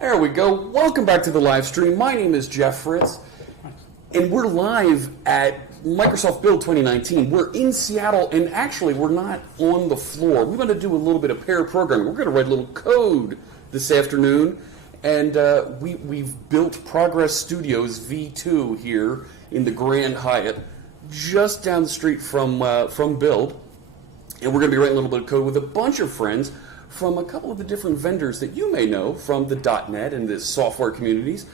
There we go. Welcome back to the live stream. My name is Jeff Fritz, and we're live at Microsoft Build 2019. We're in Seattle, and actually, we're not on the floor. We're going to do a little bit of pair programming. We're going to write a little code this afternoon, and we've built Progress Studios V2 here in the Grand Hyatt, just down the street from Build, and we're going to be writing a little bit of code with a bunch of friends from a couple of the different vendors that you may know from the .NET and the software communities.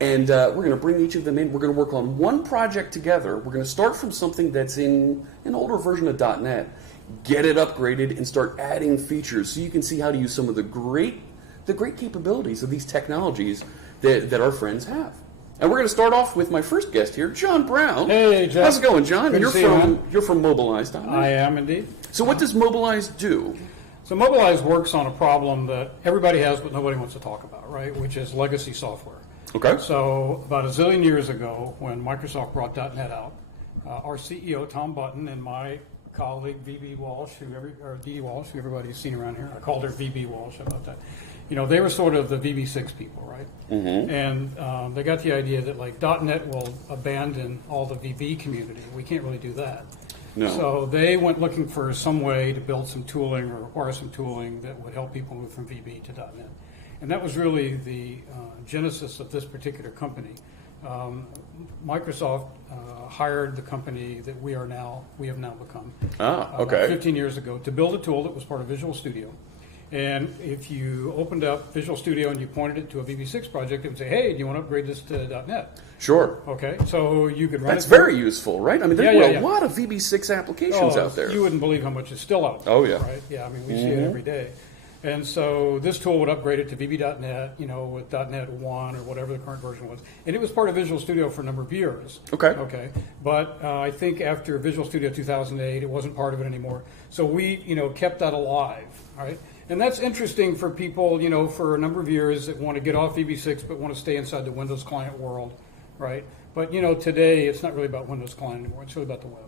And we're going to bring each of them in. We're going to work on one project together. We're going to start from something that's in an older version of .NET, get it upgraded, and start adding features so you can see how to use some of the great capabilities of these technologies that our friends have. And we're going to start off with my first guest here, John Brown. Hey, Jeff. How's it going, John? Good to see you, you're from Mobilize.net. I am indeed. So what does Mobilize do? So Mobilize works on a problem that everybody has but nobody wants to talk about, right? Which is legacy software. Okay. So about a zillion years ago, when Microsoft brought .NET out, our CEO, Tom Button, and my colleague, VB Walsh, or Dee Walsh, who everybody's seen around here, I called her VB Walsh, how about that? You know, they were sort of the VB6 people, right? Mm-hmm. And they got the idea that, like, .NET will abandon all the VB community. We can't really do that. No. So they went looking for some way to build some tooling or require some tooling that would help people move from VB to .NET. And that was really the genesis of this particular company. Microsoft hired the company that we have now become. About 15 years ago to build a tool that was part of Visual Studio. And if you opened up Visual Studio and you pointed it to a VB6 project, it would say, hey, do you want to upgrade this to .NET? Sure. Okay, so you could run That's very useful, right? I mean, there are a lot of VB6 applications out there. You wouldn't believe how much is still out there. Oh, yeah. Right? Yeah, I mean, we see it every day. And so this tool would upgrade it to VB.NET, you know, with .NET 1 or whatever the current version was. And it was part of Visual Studio for a number of years. Okay. But I think after Visual Studio 2008, it wasn't part of it anymore. So we, you know, kept that alive, right? And that's interesting for people, you know, for a number of years that want to get off VB6 but want to stay inside the Windows client world, right? But, you know, today it's not really about Windows client anymore. It's really about the web.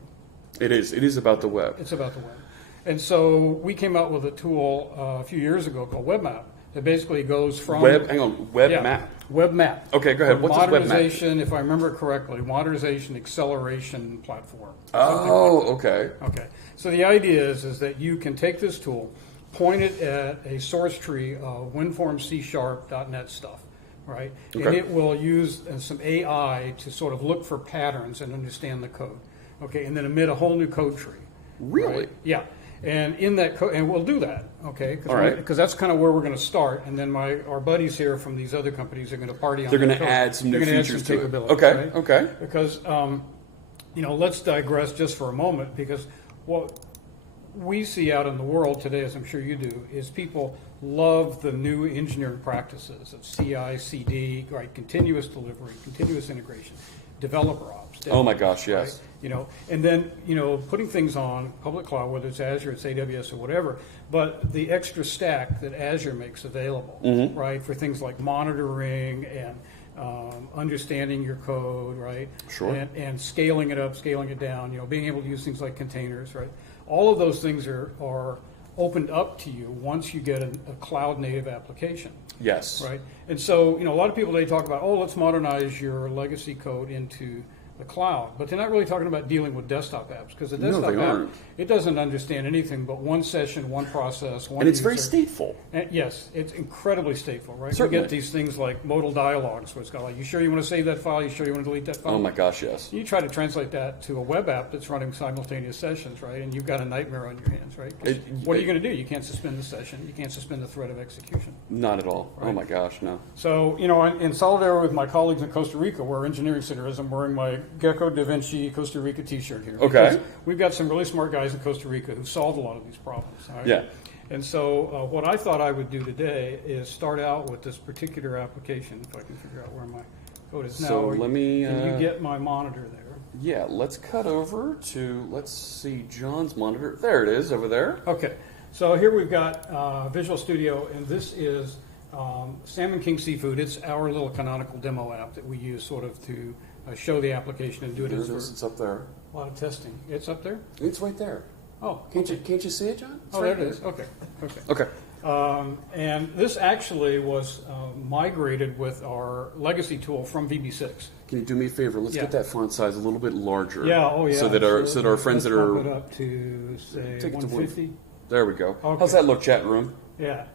It is. It is about the web. It's about the web. And so we came out with a tool a few years ago called WebMap that basically goes from... WebMap. WebMap. Okay, go ahead. What's WebMap? Modernization, if I remember correctly, modernization acceleration platform. Oh, okay. Okay. So the idea is that you can take this tool, point it at a source tree of WinForm C#.NET stuff, right? Okay. And it will use some AI to sort of look for patterns and understand the code, okay? And then emit a whole new code tree. Really? Right? Yeah. And in that code, and we'll do that, okay? All right. Because that's kind of where we're going to start, and then our buddies here from these other companies are going to party on. They're going to add some new features to it. Okay. Right? Okay. Because you know, let's digress just for a moment, because what we see out in the world today, as I'm sure you do, is people love the new engineering practices of CI/CD, right? Continuous delivery, continuous integration, developer ops. Oh my gosh, yes. Right? You know, and then, you know, putting things on public cloud, whether it's Azure, it's AWS, or whatever, but the extra stack that Azure makes available, right, for things like monitoring and understanding your code, right? Sure. And scaling it up, scaling it down, you know, being able to use things like containers, right? All of those things are opened up to you once you get a cloud native application. Yes. Right? And so, you know, a lot of people, they talk about, oh, let's modernize your legacy code into the cloud, but they're not really talking about dealing with desktop apps, because the No, desktop they app, aren't. it doesn't understand anything but one session, one process, one And it's very user. stateful. And yes, it's incredibly stateful, right? Certainly. We get these things like modal dialogues, where it's got like, you sure you want to save that file? You sure you want to delete that file? Oh my gosh, yes. You try to translate that to a web app that's running simultaneous sessions, right? And you've got a nightmare on your hands, right? 'Cause what are you going to do? You can't suspend the session. You can't suspend the thread of execution. Not at all. Oh Right. my gosh, no. So, in solidarity with my colleagues in Costa Rica, where our engineering center is, I'm wearing my Gecko Da Vinci Costa Rica t-shirt here. Okay. Because we've got some really smart guys in Costa Rica who solved a lot of these problems. All right? Yeah. And so what I thought I would do today is start out with this particular application, if I can figure out where my code is now. So let me, Can you get my monitor there? Yeah, let's cut over to, let's see, John's monitor. There it is, over there. Okay, so here we've got Visual Studio, and this is Salmon King Seafood. It's our little canonical demo app that we use sort of to show the application and do it There as it is, it's up there. a lot of testing. It's up there? It's right there. Oh, Can't you see it, John? It's oh, right there it is. Okay, okay. Okay. And this actually was migrated with our legacy tool from VB6. Can you do me a favor? Let's Yeah. get that font size a little bit larger. Yeah, oh yeah. So that our friends Let's that bump it are, up to, say, Take it to 150. there we go. Okay. How's that look, chat room? Yeah,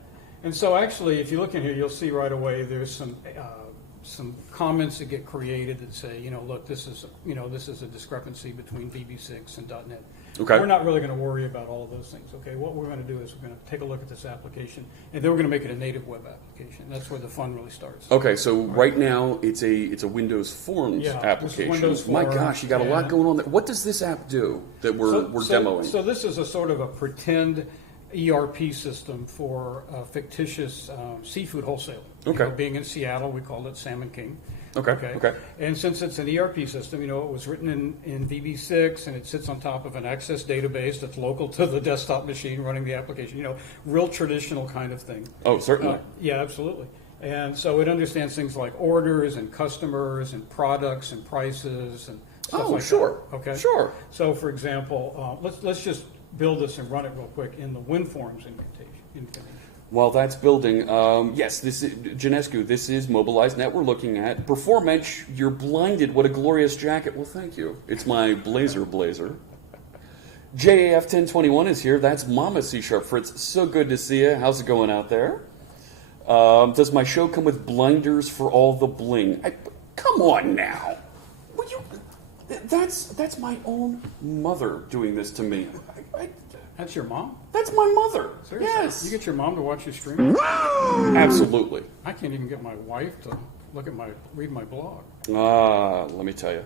and so actually, if you look in here, you'll see right away there's some comments that get created that say, look, this is a discrepancy between VB6 and .NET. Okay. We're not really going to worry about all of those things. Okay, what we're going to do is we're going to take a look at this application, and then we're going to make it a native web application. That's where the fun really starts. Okay, so right now it's a Windows Forms Yeah, application. Windows My Forms, gosh, you got a lot and- going on there. What does this app do that we're demoing? So this is a sort of a pretend ERP system for fictitious seafood wholesale. Okay. Being in Seattle, we called it Salmon King. Okay. And since it's an ERP system, it was written in VB6 and it sits on top of an Access database that's local to the desktop machine running the application. Real traditional kind of thing. Oh, certainly. Yeah, absolutely. And so it understands things like orders and customers and products and prices and stuff Oh, like sure. that. Okay. Sure. So, for example, let's just build this and run it real quick in the WinForms indentation. While that's building, yes, this is, Janescu, this is Mobilize Net we're looking at. Performance, you're blinded. What a glorious jacket. Well, thank you. It's my blazer. JAF 1021 is here. That's Mama C Sharp Fritz. So good to see you. How's it going out there? Does my show come with blinders for all the bling? Come on now. Would you? That's my own mother doing this to me. That's your mom? That's my mother. Seriously? Yes. You get your mom to watch your stream? Absolutely. I can't even get my wife to read my blog. Let me tell you.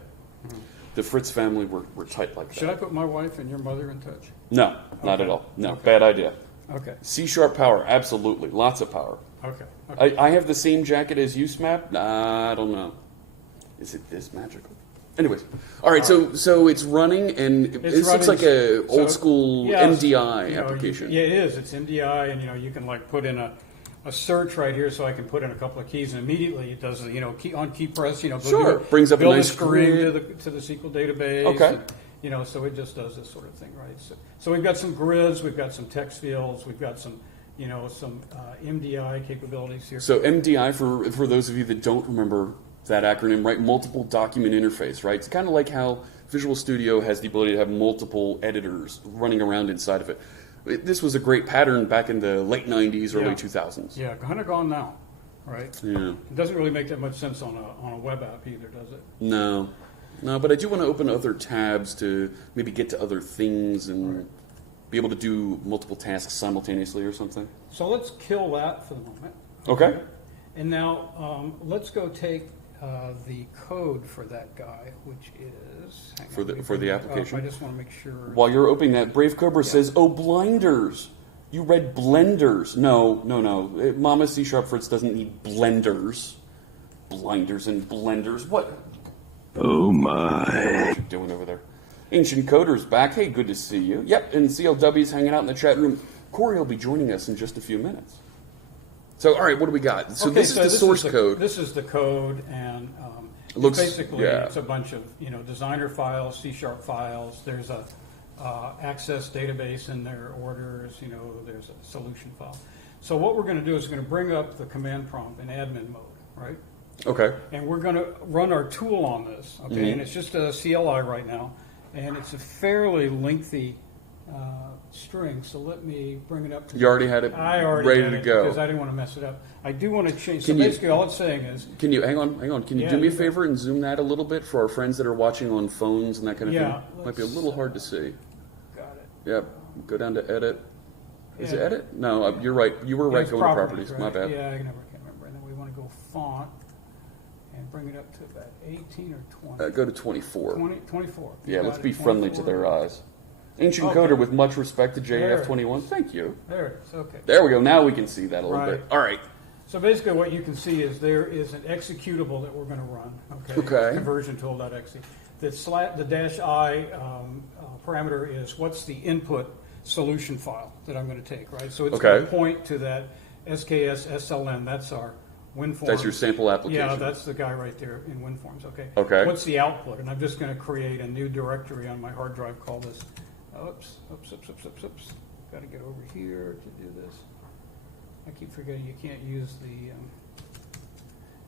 The Fritz family were tight like that. Should I put my wife and your mother in touch? No, not Okay. at all. No, Okay. bad idea. Okay. C-sharp power, absolutely. Lots of power. Okay. I have the same jacket as you, Smap. I don't know. Is it this magical? Anyways, all right. So it's running, and this looks like a old school MDI application. Yeah, it is. It's MDI, and you can put in a search right here, so I can put in a couple of keys, and immediately it does key press. Go Sure. Brings up a build nice string grid. to the SQL database. Okay. And, so it just does this sort of thing, right? So we've got some grids, we've got some text fields, we've got some MDI capabilities here. So MDI, for those of you that don't remember that acronym, right? Multiple document interface, right? It's kind of like how Visual Studio has the ability to have multiple editors running around inside of it. This was a great pattern back in the late 90s, early 2000s. Yeah, kind of gone now, right? Yeah. It doesn't really make that much sense on a web app either, does it? No, but I do want to open other tabs to maybe get to other things and be able to do multiple tasks simultaneously or something. So let's kill that for the moment. Okay. And now let's go take the code for that guy, which is For the application. I just want to make sure. While you're opening that, Brave Cobra says, "Oh, blinders! You read blenders? No. Mama C Sharp Fritz doesn't need blenders, blinders and blenders. What? Oh my! What you doing over there? Ancient Coder's back. Hey, good to see you. Yep, and CLW's hanging out in the chat room. Corey will be joining us in just a few minutes. So, all right, what do we got? So this is the source code. This is the code, and Looks- basically yeah. it's a bunch of designer files, C# files. There's a Access database in there, orders. There's a solution file. So what we're going to do is we're going to bring up the command prompt in admin mode, right? Okay. And we're going to run our tool on this, okay? Mm-hmm. And it's just a CLI right now, and it's a fairly lengthy string. So let me bring it up. You already had it I already ready had to it go. because I didn't want to mess it up. I do want to change. So Can you- basically, all it's saying is, Can you hang on? Can you Yeah, do me a you favor and zoom that a little bit for our friends that are watching on phones and that kind of Yeah, thing? Might be a little hard to see. got it. Yep. Go down to edit. Is it Yeah. edit? No, you're right. You were right It's going to properties. My right? bad. Yeah, I can't remember. And then we want to go font and bring it up to about 18 or 20. Go to 24. 24. Yeah, You let's got be it, friendly to 24. their eyes. Ancient Okay. coder with much respect to There. JF21. Thank you. There it is, okay. There we go. Now we can see that a little Right. bit. All right. So basically what you can see is there is an executable that we're going to run, okay? Okay. Conversion tool.exe. The dash I parameter is what's the input solution file that I'm going to take, right? So it's going Okay. to point to that SKS SLN, that's our WinForms. That's your sample application. Yeah, that's the guy right there in WinForms, okay? Okay. What's the output? And I'm just going to create a new directory on my hard drive, call this, oops. Got to get over here to do this. I keep forgetting you can't use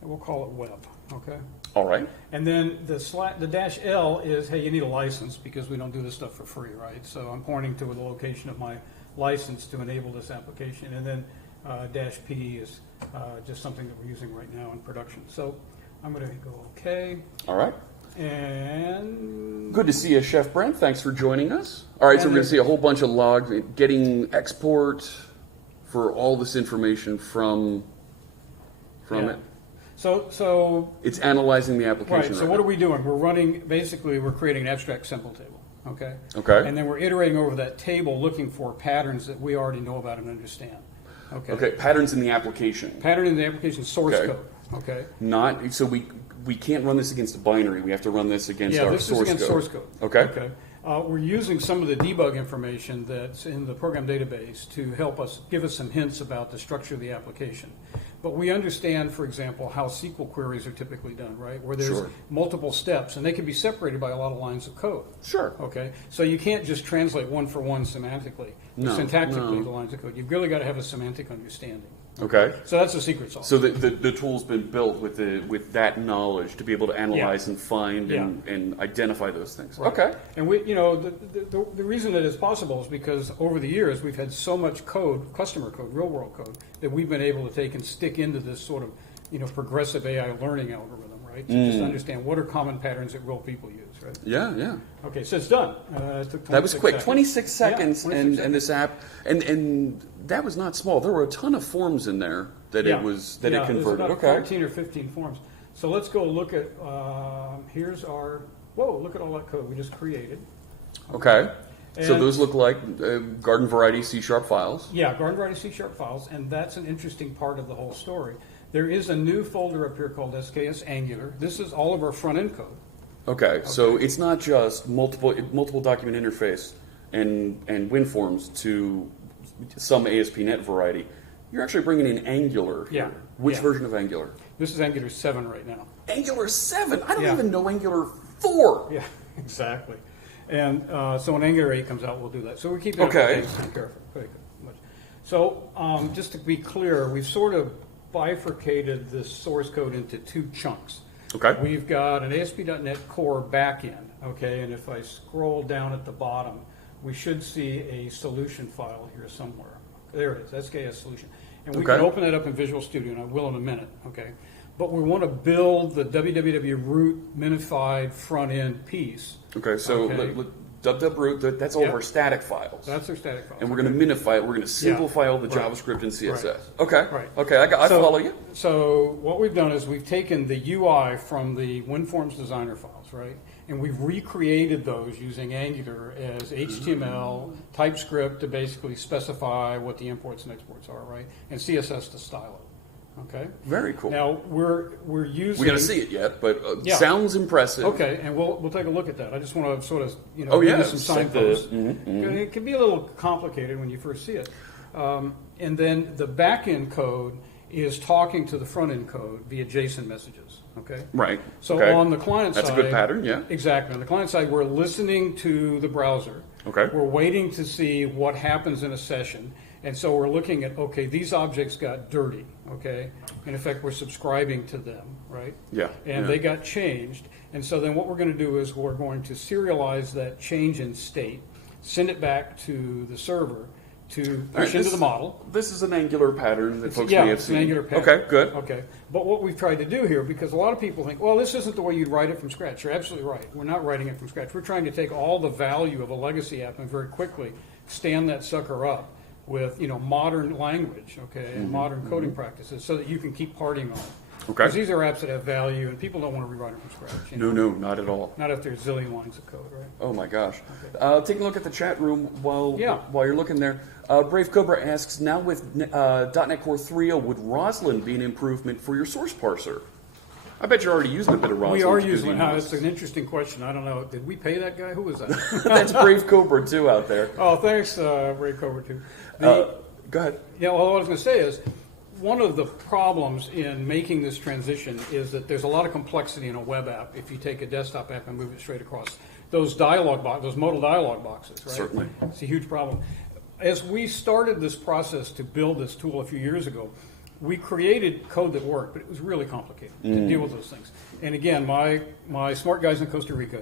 we'll call it web, okay? All right. And then the dash L is, hey, you need a license because we don't do this stuff for free, right? So I'm pointing to the location of my license to enable this application. And then dash P is just something that we're using right now in production. So I'm going to go OK. All right. And Good to see you, Chef Brent. Thanks for joining us. All right, so And we're going to see a whole bunch of logs, getting export for all this information from yeah. it. So It's analyzing the application. right, so what are we doing? We're creating an abstract symbol table, okay? Okay. And then we're iterating over that table looking for patterns that we already know about and understand, okay? Okay, patterns in the application. Pattern in the application source Okay. code, okay? Not so we can't run this against a binary. We have to run this against Yeah, our this is source against code. source code. Okay. We're using some of the debug information that's in the program database to help us, give us some hints about the structure of the application. But we understand, for example, how SQL queries are typically done, right? Where there's Sure. multiple steps, and they can be separated by a lot of lines of code. Sure. Okay, so you can't just translate one for one semantically, No, syntactically, no. the lines of code. You've really got to have a semantic understanding. Okay. So that's the secret sauce. So the tool's been built with that knowledge to be able to analyze and find and identify those things. Right. Okay. And the reason that it's possible is because over the years we've had so much code, customer code, real world code, that we've been able to take and stick into this sort of progressive AI learning algorithm, right? To just understand what are common patterns that real people use, right? Yeah. Okay, so it's done. It took That was 26 quick. seconds. 26 seconds, 26 and seconds. this app, and that was not small. There were a ton of forms in there that it there's converted. about Okay. 14 or 15 forms. So let's go look at, here's our, look at all that code we just created. Okay. So And- those look like garden variety C# files. Yeah, garden variety C# files, and that's an interesting part of the whole story. There is a new folder up here called SKS Angular. This is all of our front end code. Okay. So it's not just multiple document interface and WinForms to some ASP.NET variety. You're actually bringing in Angular here. Yeah. Which Yeah. version of Angular? This is Angular 7 right now. Angular 7. I don't Yeah. even know Angular 4. Yeah, exactly. And so when Angular 8 comes out, we'll do that. So we're keeping Okay. up to date. Careful. Very good. So just to be clear, we've sort of bifurcated this source code into two chunks. Okay. We've got an ASP.NET Core backend, okay, and if I scroll down at the bottom, we should see a solution file here somewhere. There it is, SKS solution. And we can Okay. open that up in Visual Studio, and I will in a minute, okay? But we want to build the www root minified front end piece. Okay. So Okay. www.root, that's all of Yep. our static files. That's our static file. And we're going to minify it. We're going to simplify all the Right. JavaScript and CSS. Right. Okay. Right. Okay. I So- follow you. So what we've done is we've taken the UI from the WinForms designer files, right? And we've recreated those using Angular as HTML, TypeScript to basically specify what the imports and exports are, right? And CSS to style it. Okay. Very cool. Now we're using. We got to see it yet, but Yeah. sounds impressive. Okay, and we'll take a look at that. I just want to sort of Oh, give yeah, you some set the- signposts. It can be a little complicated when you first see it, and then the back end code is talking to the front end code via JSON messages. Okay. Right. So okay. on the client That's side, a good pattern. Yeah. Exactly. On the client side, we're listening to the browser. Okay. We're waiting to see what happens in a session, And so we're looking at, okay, these objects got dirty, okay? In effect, we're subscribing to them, right? Yeah, And yeah. they got changed. And so then what we're going to do is we're going to serialize that change in state, send it back to the server to All push right, into this- the model. This is an Angular pattern that folks Yeah, may have it's seen. an Angular pattern. Okay, good. Okay, but what we've tried to do here, because a lot of people think, well, this isn't the way you'd write it from scratch. You're absolutely right. We're not writing it from scratch. We're trying to take all the value of a legacy app and very quickly stand that sucker up with modern language, okay, and modern coding practices, so that you can keep partying on it. Okay. Because these are apps that have value, and people don't want to rewrite them from scratch. No, not at all. Not if there's a zillion lines of code, right? Oh my gosh. Taking a look at the chat room while Yeah. you're looking there. Brave Cobra asks, now with .NET Core 3.0, would Roslyn be an improvement for your source parser? I bet you're already using a bit of Roslyn. We are to do using it now. these. It's an interesting question. I don't know. Did we pay that guy? Who was that? That's Brave Cobra 2 out there. Oh, thanks, Ray Cobra, too. Go ahead. Yeah, well, what I was going to say is, one of the problems in making this transition is that there's a lot of complexity in a web app if you take a desktop app and move it straight across. Those those modal dialog boxes, right? Certainly. It's a huge problem. As we started this process to build this tool a few years ago, we created code that worked, but it was really complicated to deal with those things. And again, my smart guys in Costa Rica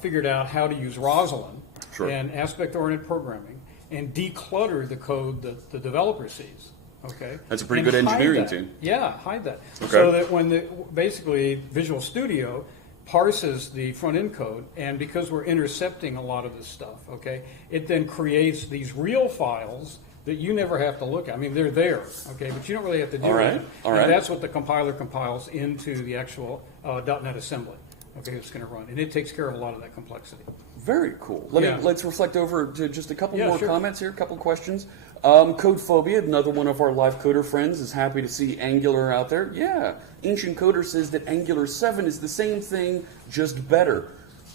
figured out how to use Roslyn Sure. and aspect-oriented programming and declutter the code that the developer sees. Okay, That's a pretty And good hide engineering that. team. Yeah, hide that. Okay. So that when basically Visual Studio parses the front end code, and because we're intercepting a lot of this stuff, okay, it then creates these real files that you never have to look at. I mean, they're there, okay, but you don't really have to do All right, that. all And right. that's what the compiler compiles into the actual .NET assembly. Okay, it's going to run, and it takes care of a lot of that complexity. Very cool. Yeah. Let's reflect over to just a couple Yeah, more sure. comments here, a couple questions. Codephobia, another one of our live coder friends, is happy to see Angular out there. Yeah. Ancient Coder says that Angular 7 is the same thing, just better.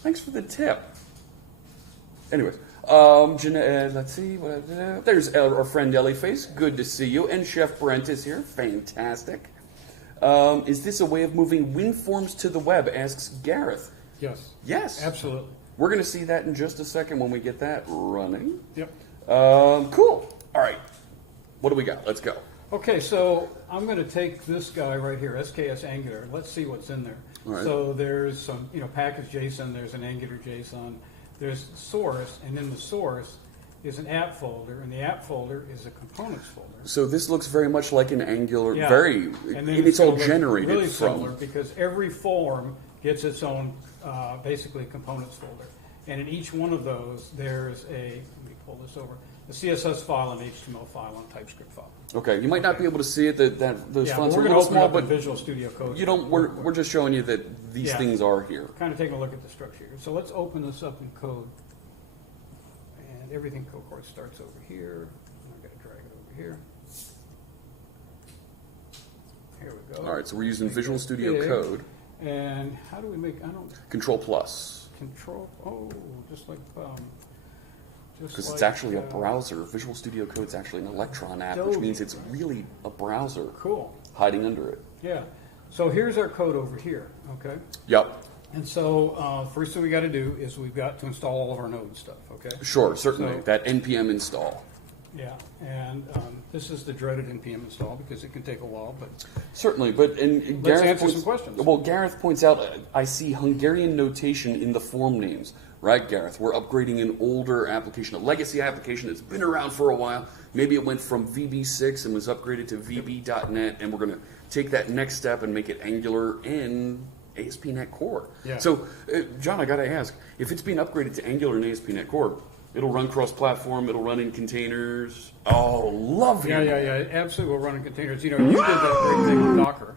Thanks for the tip. Anyways, let's see. There's our friend Ellie-Face. Good to see you. And Chef Brent is here. Fantastic. Is this a way of moving WinForms to the web, asks Gareth. Yes. Yes. Absolutely. We're going to see that in just a second when we get that running. Yep. Cool. All right. What do we got? Let's go. Okay, so I'm going to take this guy right here, SKS Angular. Let's see what's in there. All right. So there's some, package JSON. There's an Angular JSON. There's source, and in the source is an app folder, and the app folder is a components folder. So this looks very much like an Angular, Yeah. and then it's all gonna look generated really from. similar because every form gets its own, basically, components folder. And in each one of those, there's let me pull this over, a CSS file, an HTML file, and a TypeScript file. Okay, you might not be able to see it. That those Yeah, fonts but are we're a going to little open small, up in but Visual Studio Code. you don't. We're just showing you that these Yeah. things are here. Kind of taking a look at the structure here. So let's open this up in code. And everything, of course, starts over here. I'm going to drag it over here. Here we go. All right, so we're using Visual Studio Big. Code. And how do we make, Control plus, control, just like, because it's actually a browser. Visual Studio Code's actually an Electron app, which Adobe, means it's really a browser Cool, hiding under it. yeah. So here's our code over here, okay? Yep. And so first thing we got to do is we've got to install all of our node stuff, okay? Sure, certainly. So- That npm install. Yeah, and this is the dreaded npm install because it can take a while, but Certainly, but Let's answer some questions. Well, Gareth points out, I see Hungarian notation in the form names. Right, Gareth? We're upgrading an older application, a legacy application that's been around for a while. Maybe it went from VB6 and was upgraded to VB.NET, and we're going to take that next step and make it Angular and ASP.NET Core. Yeah. So, John, I got to ask, if it's being upgraded to Angular and ASP.NET Core, it'll run cross-platform, it'll run in containers. Oh, love it. yeah, absolutely will run in containers. You did that great thing with Docker,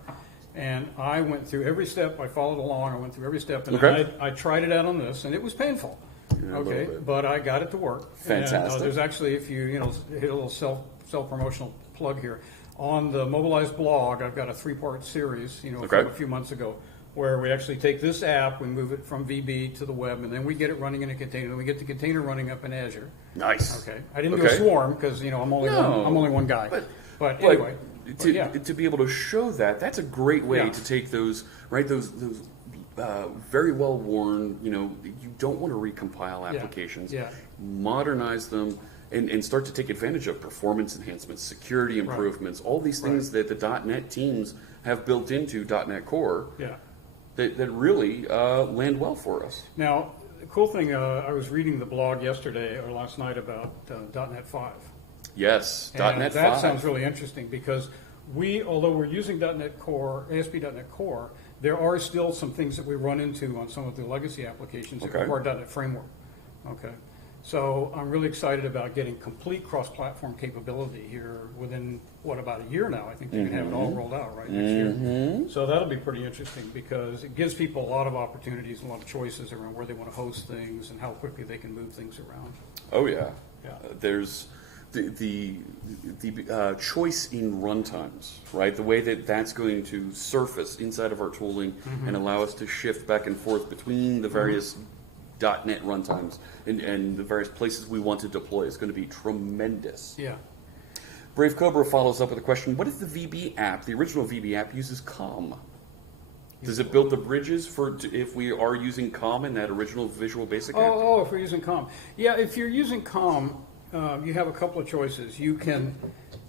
and I went through every step. I followed along. I went through every step, and Okay. I tried it out on this, and it was painful. Yeah, a okay, little bit. but I got it to work. Fantastic. And, there's actually, if you hit a little self-promotional plug here on the Mobilize blog, I've got a 3-part series, Okay. from a few months ago, where we actually take this app, we move it from VB to the web, and then we get it running in a container. Then we get the container running up in Azure. Nice. Okay, I didn't go Okay. Swarm because I'm only one guy. But anyway, yeah. To be able to show that, that's a great way Yeah. to take those very well worn. You don't want to recompile applications. Yeah. Modernize them and start to take advantage of performance enhancements, security improvements, all these things that the .NET teams have built into .NET Core Yeah. that really land well for us. Now, the cool thing, I was reading the blog yesterday or last night about .NET 5. Yes, And .NET that 5. sounds really interesting because although we're using .NET Core, ASP.NET Core, there are still some things that we run into on some of the legacy applications that Okay. require .NET Framework. Okay. So I'm really excited about getting complete cross-platform capability here within, about a year now? I think we can have it all rolled out, right, next year. So that'll be pretty interesting because it gives people a lot of opportunities, a lot of choices around where they want to host things and how quickly they can move things around. Oh yeah, Yeah. there's the choice in runtimes, right? The way that that's going to surface inside of our tooling and allow us to shift back and forth between the various .NET runtimes and the various places we want to deploy is going to be tremendous. Yeah. Brave Cobra follows up with a question: what if the VB app, the original VB app, uses COM? Does it build the bridges for if we are using COM in that original Visual Basic app? Oh, if we're using COM. Yeah, if you're using COM, you have a couple of choices. You can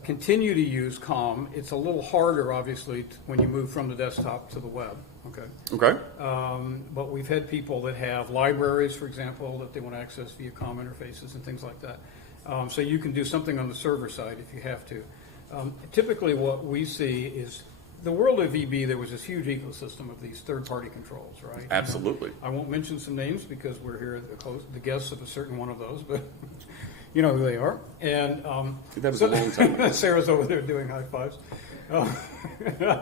continue to use COM. It's a little harder, obviously, when you move from the desktop to the web. Okay. Okay. But we've had people that have libraries, for example, that they want to access via COM interfaces and things like that. So you can do something on the server side if you have to. Typically what we see is the world of VB, there was this huge ecosystem of these third-party controls, right? Absolutely. I won't mention some names because we're here the guests of a certain one of those, but you know who they are. And That was a long time ago. Sarah's over there doing high fives.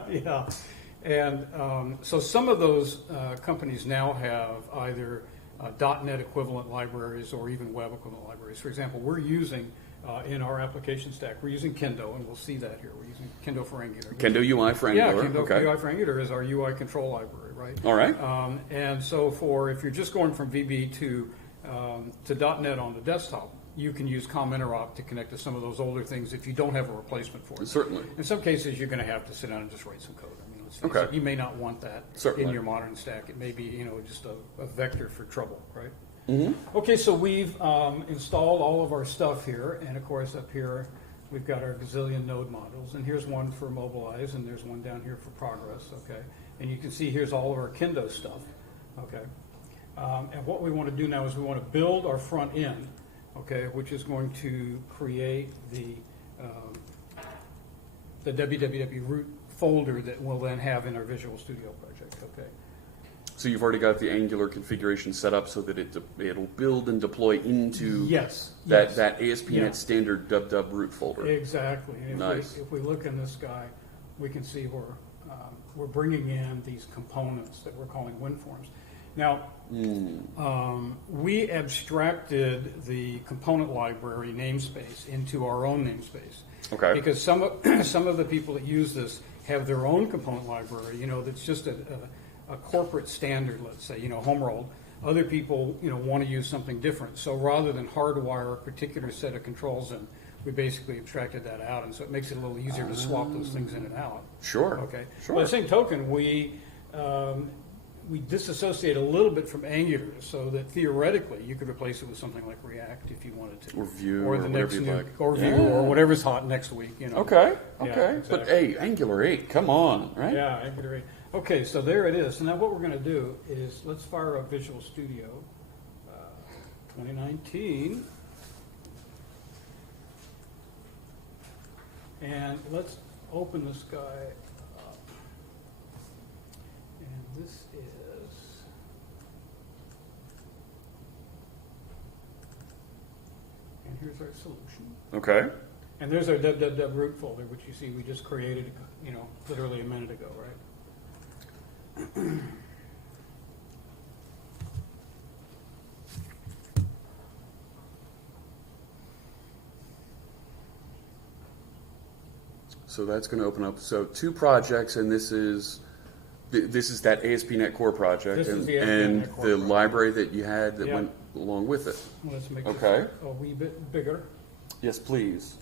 Yeah. And so some of those companies now have either .NET equivalent libraries or even web equivalent libraries. For example, we're using in our application stack, we're using Kendo, and we'll see that here. We're using Kendo for Angular. Kendo UI for Yeah, Angular. Kendo Okay. UI for Angular is our UI control library, right? All right. And so if you're just going from VB to .NET on the desktop, you can use COM interop to connect to some of those older things if you don't have a replacement for it. Certainly. In some cases, you're going to have to sit down and just write some code. I mean, let's face Okay. it, you may not want that Certainly. in your modern stack. It may be, just a vector for trouble, right? Okay, so we've installed all of our stuff here, and of course up here we've got our gazillion node modules, and here's one for Mobilize, and there's one down here for Progress, okay? And you can see here's all of our Kendo stuff, okay? And what we want to do now is we want to build our front end, okay, which is going to create the www root folder that we'll then have in our Visual Studio project, okay? So you've already got the Angular configuration set up so that it'll build and deploy into Yes. that yes. ASP.NET Yeah. standard dub root folder. Exactly. And Nice. if we look in this guy, we can see we're bringing in these components that we're calling WinForms. Now, we abstracted the component library namespace into our own namespace. Okay. Because some of the people that use this have their own component library, that's just a corporate standard, let's say, home rolled. Other people, want to use something different. So rather than hardwire a particular set of controls in, we basically abstracted that out, and so it makes it a little easier to swap those things in and out. Sure. Okay. Sure. By the same token, we disassociate a little bit from Angular, so that theoretically you could replace it with something like React if you wanted to, Or Vue, or or the whatever next you'd new, like. or Vue, Yeah. or whatever's hot next week. Okay. Yeah, Okay. But exactly. hey, Angular 8, come on, right? Yeah, Angular 8. Okay, so there it is. So now what we're going to do is let's fire up Visual Studio 2019. And let's open this guy up. And this is... And here's our solution. Okay. And there's our www root folder, which you see we just created, literally a minute ago, right? So that's going to open up. So 2 projects, and this is that ASP.NET Core project, This is and, the and ASP.NET Core the project. library that you had that Yeah. went along with it. Let's make Okay. this a wee bit bigger. Yes, please.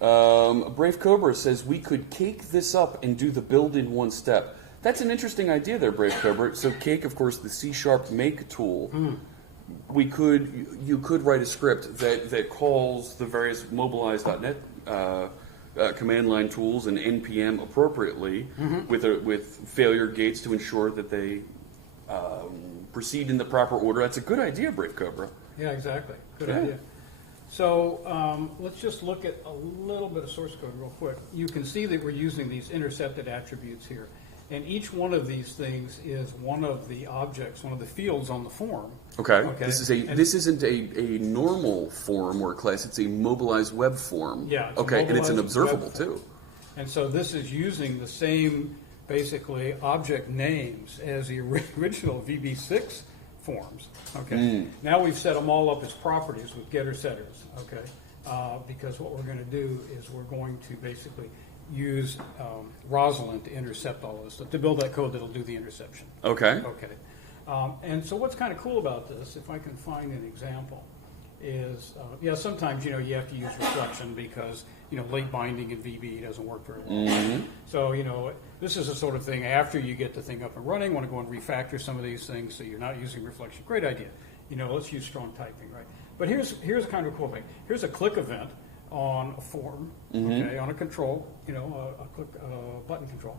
Brave Cobra says we could cake this up and do the build in one step. That's an interesting idea there, Brave Cobra. So Cake, of course, the C# make tool. you could write a script that calls the various mobilize.net command line tools and npm appropriately with failure gates to ensure that they proceed in the proper order. That's a good idea, Brave Cobra. Yeah, exactly. Good Yeah. idea. So let's just look at a little bit of source code real quick. You can see that we're using these intercepted attributes here. And each one of these things is one of the objects, one of the fields on the form. Okay. Okay. This isn't a normal form or class. It's a mobilized web form. Yeah, it's a Okay, and it's an mobilized observable web too. And so this is using the same, basically, object names as the original VB6 forms. Okay. Now we've set them all up as properties with getter setters. Okay. Because what we're going to do is we're going to basically use Rosalind to intercept all of this stuff, to build that code that'll do the interception. Okay. Okay. And so what's kind of cool about this, if I can find an example, is, sometimes, you have to use reflection because, late binding in VB doesn't work very well. So, this is the sort of thing after you get the thing up and running, want to go and refactor some of these things so you're not using reflection. Great idea. Let's use strong typing, right? But here's kind of a cool thing. Here's a click event on a form, okay, on a control, a click button control.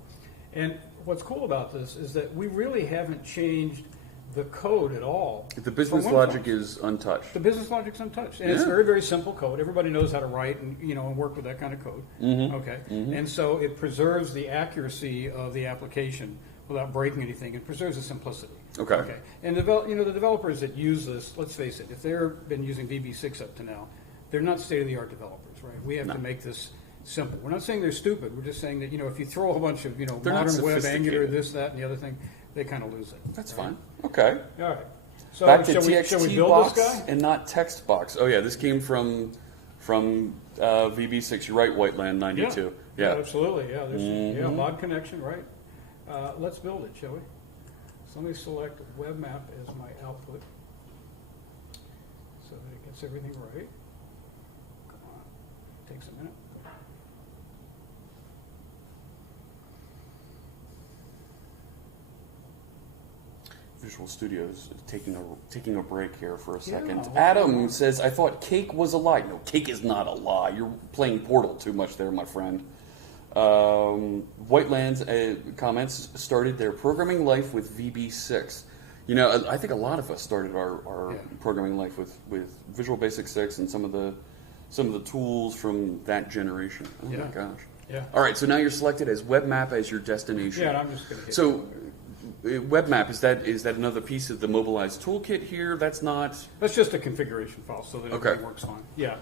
And what's cool about this is that we really haven't changed the code at all. The business from one logic form. is untouched. The business logic's untouched, and it's Yeah. very, very simple code. Everybody knows how to write and and work with that kind of code. Okay, and so it preserves the accuracy of the application without breaking anything. It preserves the simplicity. Okay. And the developers that use this, let's face it, if they've been using VB6 up to now, they're not state-of-the-art developers, right? We have to make this simple. We're not saying they're stupid. We're just saying that if you throw a whole bunch of They're not modern web, Angular, sophisticated. this, that, and the other thing, they kind of lose it. That's right? fine. Okay. All right. So Back to shall we TXT build box this guy? and not text box. Oh yeah, this came from VB6. You're right, Whiteland 92. Yeah. Absolutely. Yeah, there's mod connection, right? Let's build it, shall we? So let me select web map as my output so that it gets everything right. Come on, takes a minute. Visual Studios taking a break here for a second. what's Adam going on? says, "I thought cake was a lie." No, cake is not a lie. You're playing Portal too much there, my friend. Whiteland's comments started their programming life with VB6. I think a lot of us started our programming life with Visual Basic 6 and some of the tools from that generation. Oh my gosh. Yeah. All right, so now you're selected as WebMap as your destination. Yeah, and I'm just going to hit. So, WebMap, is that another piece of the mobilized toolkit here? That's not. That's just a configuration file so that everything works fine. Yeah.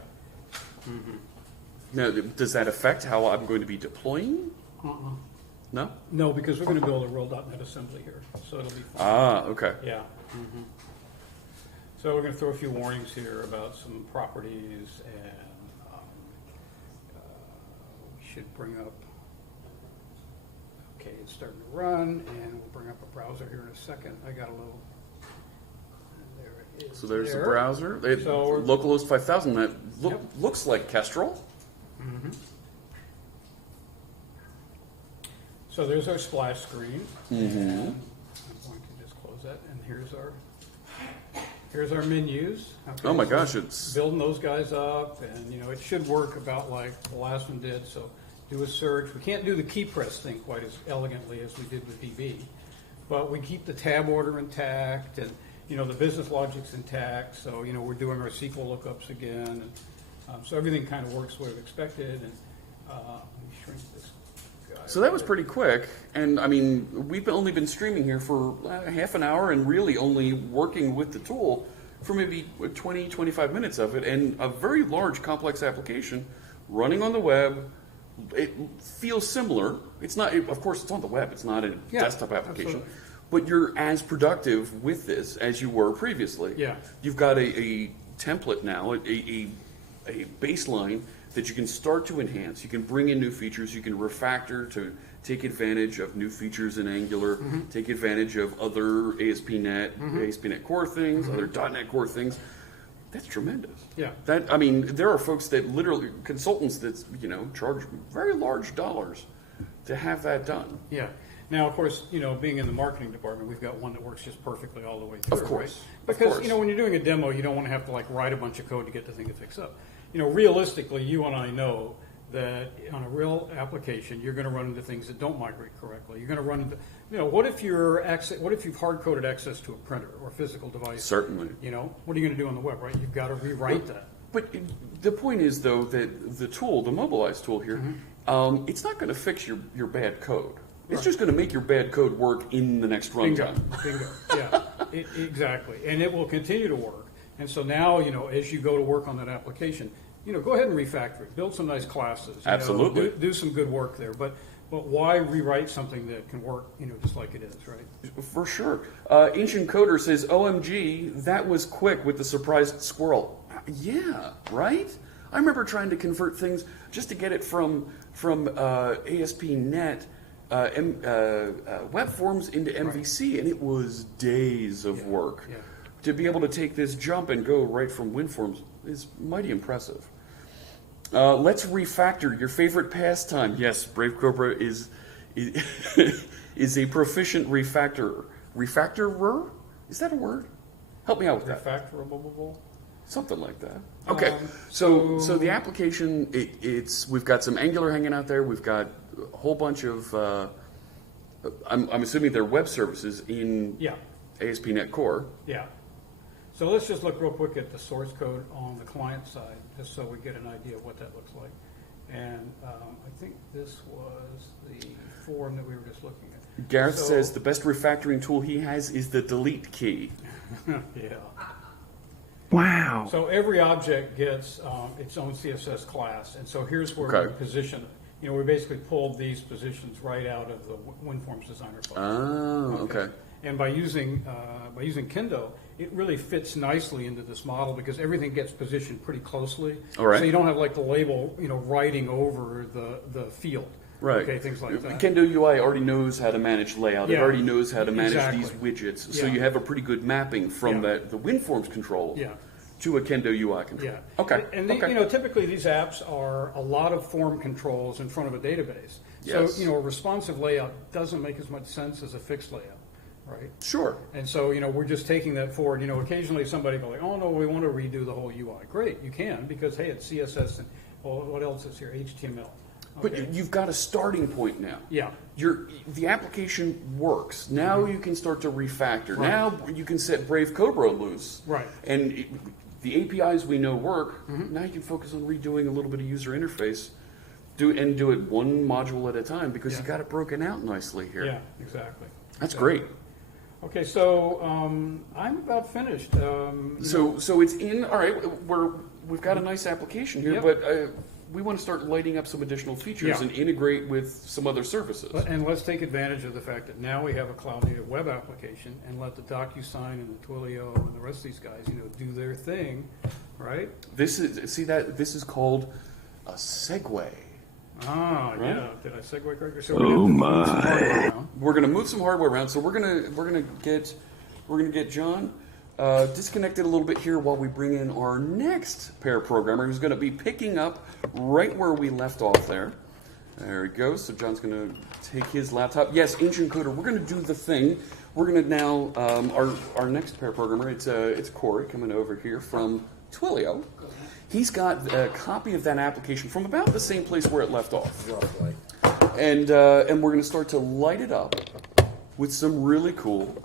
Now, does that affect how I'm going to be deploying? No. No, because we're going to build a roll.NET assembly here, so it'll be fine. Ah, okay. Yeah. So we're going to throw a few warnings here about some properties, and we should bring up. Okay, it's starting to run, and we'll bring up a browser here in a second. I got a little. There it is. So there's the there. browser. So- Localhost 5000. That looks like Kestrel. So there's our splash screen. And I'm going to just close that, and here's our menus. Okay, Oh my so gosh, it's building those guys up, and it should work about like the last one did. So do a search. We can't do the key press thing quite as elegantly as we did with VB, but we keep the tab order intact, and the business logic's intact. So we're doing our SQL lookups again, and so everything kind of works the way we expected. And let me shrink this guy. So that was pretty quick, and I mean, we've only been streaming here for half an hour and really only working with the tool for maybe 20, 25 minutes of it, and a very large, complex application running on the web. It feels similar. It's not, of course, it's on the web. It's not a desktop application. Absolutely. But you're as productive with this as you were previously. Yeah. You've got a template now, a baseline that you can start to enhance. You can bring in new features. You can refactor to take advantage of new features in Angular, take advantage of other ASP.NET, ASP.NET Core things, other .NET Core things. That's tremendous. Yeah. There are folks that literally, consultants that, charge very large dollars to have that done. Yeah. Now, of course, being in the marketing department, we've got one that works just perfectly all the way through. Of course, right? of Because course. when you're doing a demo, you don't want to have to write a bunch of code to get the thing to fix up. Realistically, you and I know that on a real application, you're going to run into things that don't migrate correctly. You're going to run into, what if you've hard coded access to a printer or physical device? Certainly. What are you going to do on the web, right? You've got to rewrite that. But the point is, though, that the tool, the Mobilize tool here, it's not going to fix your bad code. It's Right. just going to make your bad code work in the next Bingo, runtime. bingo, yeah, exactly. And it will continue to work. And so now, as you go to work on that application, go ahead and refactor it, build some nice classes. Absolutely. Do some good work there. But why rewrite something that can work, just like it is, right? For sure. Ancient Coder says, OMG, that was quick with the surprised squirrel. Yeah, right? I remember trying to convert things just to get it from ASP.NET web forms into MVC, and it was days of work. Yeah. To be able to take this jump and go right from WinForms is mighty impressive. Let's refactor your favorite pastime. Yes, Brave Cobra is a proficient refactorer. Refactorer? Is that a word? Help me out with that. Refactorable? Something like that. Okay, so the application, we've got some Angular hanging out there. We've got a whole bunch of, I'm assuming they're web services in Yeah, ASP.NET Core. yeah. So let's just look real quick at the source code on the client side, just so we get an idea of what that looks like. And I think this was the form that we were just looking at. Gareth So- says the best refactoring tool he has is the delete key. Yeah. Wow. So every object gets its own CSS class, and so here's where Okay. we position it. We basically pulled these positions right out of the WinForms Designer file. Oh, okay. And by using Kendo, it really fits nicely into this model because everything gets positioned pretty closely. All right. So you don't have the label, writing over the field. Right. Okay, things like that. Kendo UI already knows how to manage layout. It Yeah. already knows how to manage Exactly. these widgets. So Yeah. you have a pretty good mapping from Yeah. the WinForms control Yeah. to a Kendo UI control. Yeah. Okay. And okay. typically these apps are a lot of form controls in front of a database. Yes. So, a responsive layout doesn't make as much sense as a fixed layout, right? Sure. And so, we're just taking that forward. Occasionally somebody will oh no, we want to redo the whole UI. Great, you can, because hey, it's CSS and, well, what else is here? HTML. But Okay. you've got a starting point now. Yeah. The application works. Now you can start to refactor. Right. Now you can set Brave Cobra loose. Right. And the APIs we know work. Now you can focus on redoing a little bit of user interface. Do it one module at a time because Yeah. you got it broken out nicely here. Yeah, exactly. That's great. Okay, so I'm about finished. So it's in. All right, we've got a nice application here, Yep. but we want to start lighting up some additional features Yeah. and integrate with some other services. And let's take advantage of the fact that now we have a cloud-native web application and let the DocuSign and the Twilio and the rest of these guys, do their thing, right? This is called a segue. Ah, Right. yeah. Did I segue correctly? So Oh, we're gonna have to move some my. hardware around. We're gonna move some hardware around, so we're gonna get John disconnected a little bit here while we bring in our next pair programmer, who's gonna be picking up right where we left off there. There he goes. So John's gonna take his laptop. Yes, Ancient Coder. We're gonna do the thing. We're gonna now our next pair programmer. It's Corey coming over here from Twilio. He's got a copy of that application from about the same place where it left off. Roughly. And we're going to start to light it up with some really cool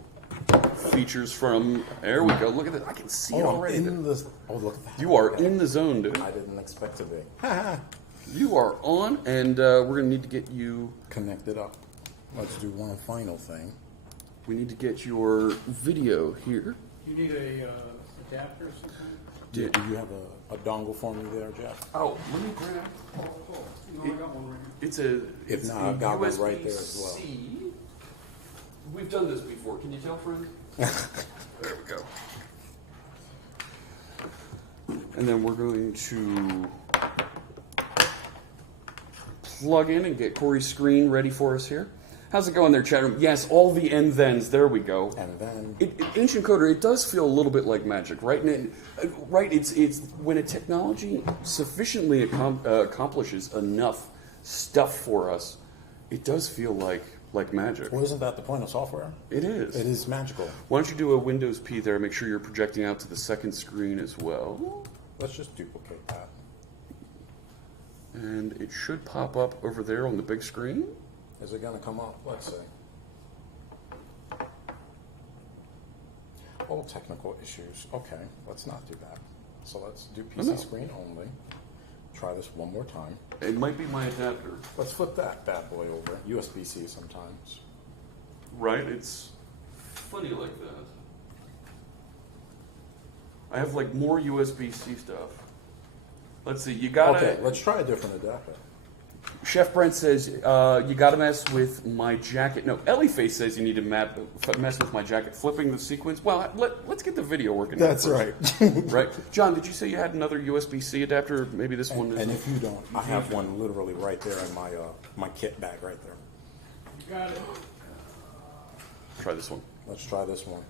features from. There we go. Look at that. I can see it Oh, I'm already. in the. Oh, look at that. You are in the zone, dude. I didn't expect to be. You are on, and we're going to need to get you. Connected up. Let's do one final thing. We need to get your video here. You need a adapter or something? Do you have a dongle for me there, Jeff? Oh, let me grab. Oh, cool. No, I got one right here. It's a. If it's not, a I've got one right there as USB-C. We've done this before. Can you tell, friend? There we go. And then we're going to plug in and get Corey's screen ready for us here. How's it going there, chat room? Yes, all the and thens. There we go. And then Ancient Coder, it does feel a little bit like magic, right? Right. It's when a technology sufficiently accomplishes enough stuff for us, it does feel like like magic. Well, isn't that the point of software? It is. It is magical. Why don't you do a Windows P there? Make sure you're projecting out to the second screen as well. Let's just duplicate that. And it should pop up over there on the big screen. Is it going to come up? Let's see. Oh, technical issues. Okay, let's not do that. So let's do PC screen only. Try this one more time. It might be my adapter. Let's flip that bad boy over. USB-C sometimes. Right? It's funny like that. I have like more USB-C stuff. Let's see, you gotta... Okay, let's try a different adapter. Chef Brent says, you gotta mess with my jacket. No, Ellieface says you need to mess with my jacket. Flipping the sequence. Well, let's get the video working. That's first. right. Right. John, did you say you had another USB-C adapter? Maybe this one is... And if you don't, I have one literally right there in my my kit bag right there. You got it. Try this one. Let's try this one.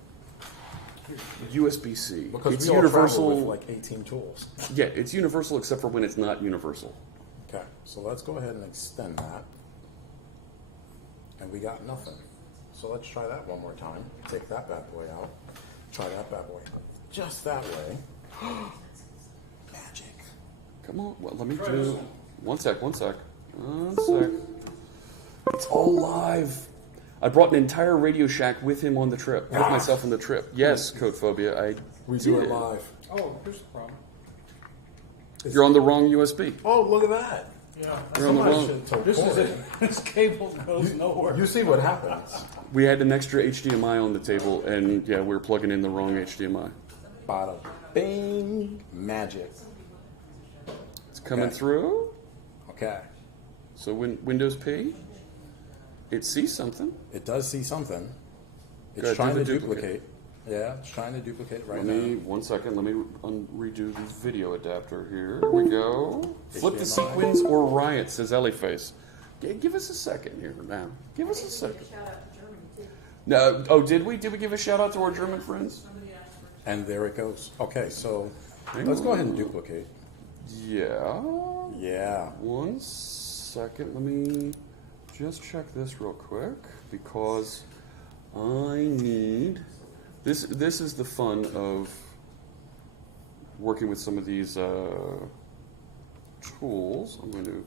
USB-C. Because it's we all universal. travel with like 18 tools. Yeah, it's universal except for when it's not universal. Okay, so let's go ahead and extend that. And we got nothing. So let's try that one more time. Take that bad boy out. Try that bad boy. Just that way. Magic. Come on. Well, let me Try this do... one. One sec. It's all live. I brought an entire Radio Shack with him on the trip. With myself on the trip. Yes, Code Phobia. We do did. it live. Oh, here's the problem. You're on the wrong USB. Oh, look at that. Yeah. You're on the Somebody wrong... should have told This is Corey. it. This cable goes nowhere. You see what happens. We had an extra HDMI on the table, and yeah, we were plugging in the wrong HDMI. Bada bing. Magic. It's coming Okay. through. Okay. So Windows P, it sees something. It does see something. It's Good, trying do to the duplicate. Yeah, it's trying to duplicate it right Let me, now. 1 second, let me redo the video adapter here. Here we go. Flip the HDMI. sequence or riot, says Ellieface. Give us a second here now. Give us a second. No, oh, did we? Did we give a shout out to our German friends? And there it goes. Okay, so Hang let's go on. ahead and duplicate. Yeah. Yeah. 1 second, let me just check this real quick because I need this. This is the fun of working with some of these tools. I'm going to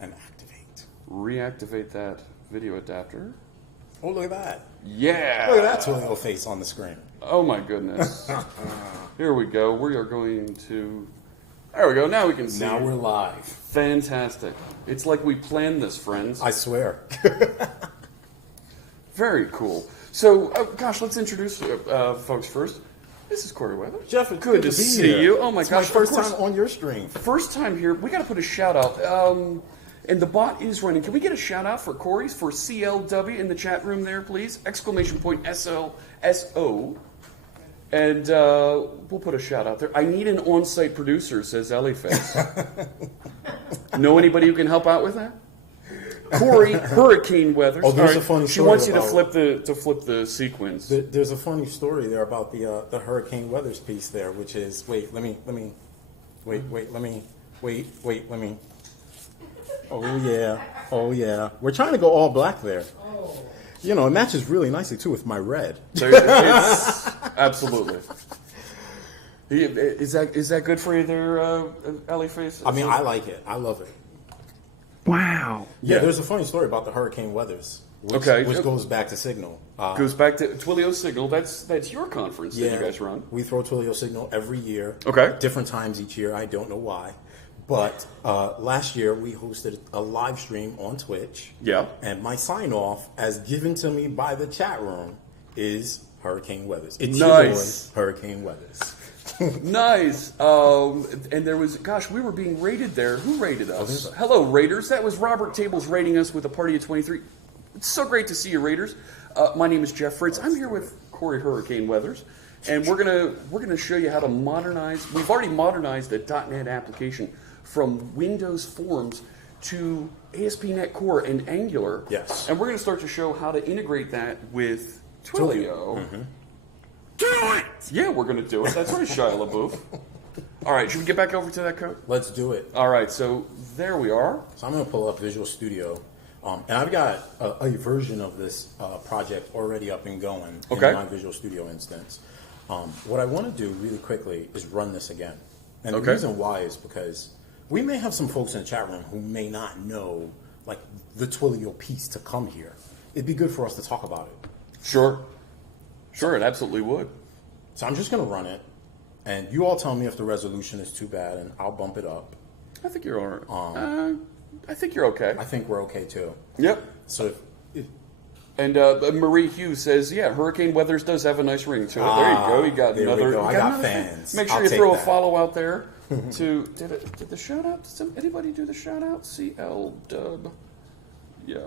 And activate. reactivate that video adapter. Oh, look at that. Yeah. Look at that Twilio face on the screen. Oh my goodness. Here we go. We are going to. There we go. Now we can see. Now we're live. Fantastic. It's like we planned this, friends. I swear. Very cool. So, gosh, let's introduce folks first. This is Corey Weather. Jeff, it's good to be see here. you. Oh my It's gosh, my first of course. time on your stream. First time here. We got to put a shout out. And the bot is running. Can we get a shout out for Corey's for CLW in the chat room there, please? Exclamation point SLSO. And we'll put a shout out there. I need an on-site producer, says Ellieface. Know anybody who can help out with that? Corey, Hurricane Weathers. Oh, there's All a funny She story wants you to about- flip the sequence. There's a funny story there about the Hurricane Weathers piece there, which is wait. Let me. Oh yeah. We're trying to go all black there. You know, it matches really nicely too with my red. It's, absolutely. Is that good for you there, Ellieface? I mean, I like it. I love it. Wow. Yeah, there's a funny story about the Hurricane Weathers, which goes back to Signal. Goes back to Twilio Signal. That's your conference that you guys run. We throw Twilio Signal every year. Okay. Different times each year. I don't know why. But last year we hosted a live stream on Twitch. Yeah. And my sign off, as given to me by the chat room, is Hurricane Weathers. It's Nice. your boy, Hurricane Weathers. Nice. And there was, gosh, we were being raided there. Who raided us? Hello, Raiders. That was Robert Tables raiding us with a party of 23. It's so great to see you, Raiders. My name is Jeff Fritz. I'm here with Corey Hurricane Weathers, and we're gonna show you how to modernize. We've already modernized the .NET application from Windows Forms to ASP.NET Core and Angular. Yes. And we're going to start to show how to integrate that with Twilio. Mm-hmm. Do it! Yeah, we're going to do it. That's right, Shia LaBeouf. All right, should we get back over to that code? Let's do it. All right, so there we are. So I'm going to pull up Visual Studio. And I've got a version of this project already up and going Okay. in my Visual Studio instance. What I want to do really quickly is run this again. And Okay. the reason why is because we may have some folks in the chat room who may not know like the Twilio piece to come here. It'd be good for us to talk about it. Sure. Sure, it absolutely would. So I'm just going to run it, and you all tell me if the resolution is too bad, and I'll bump it up. I think you're all right. I think you're okay. I think we're okay too. Yep. So And Marie Hughes says, yeah, hurricane weathers does have a nice ring to it. There you go. You got there we another. go. you I got another thing. fans. Make sure I'll you take throw a that. follow out there to. Did the shout out? Anybody do the shout out? CL Dub. Yeah.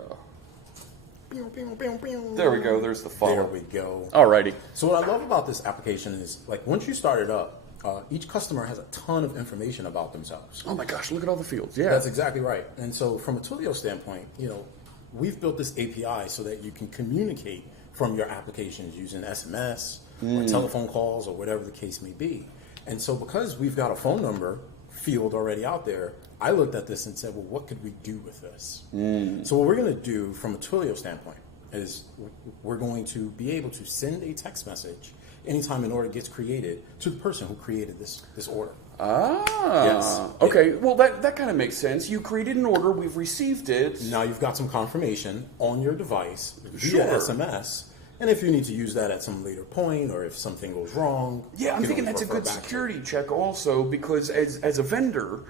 There we go. There's the follow. There we go. Alrighty. So what I love about this application is, like, once you start it up, each customer has a ton of information about themselves. Oh my gosh, look at all the fields. Yeah. That's exactly right. And so from a Twilio standpoint, you know, we've built this API so that you can communicate from your applications using SMS or telephone calls or whatever the case may be. And so because we've got a phone number field already out there, I looked at this and said, well, what could we do with this? So what we're going to do from a Twilio standpoint is we're going to be able to send a text message anytime an order gets created to the person who created this order. Ah. Yes. Okay. Well, that kind of makes sense. You created an order. We've received it. Now you've got some confirmation on your device via Sure. SMS. And if you need to use that at some later point or if something goes wrong. Yeah, I'm you thinking know, that's a refer good back to it. security check also because as a vendor,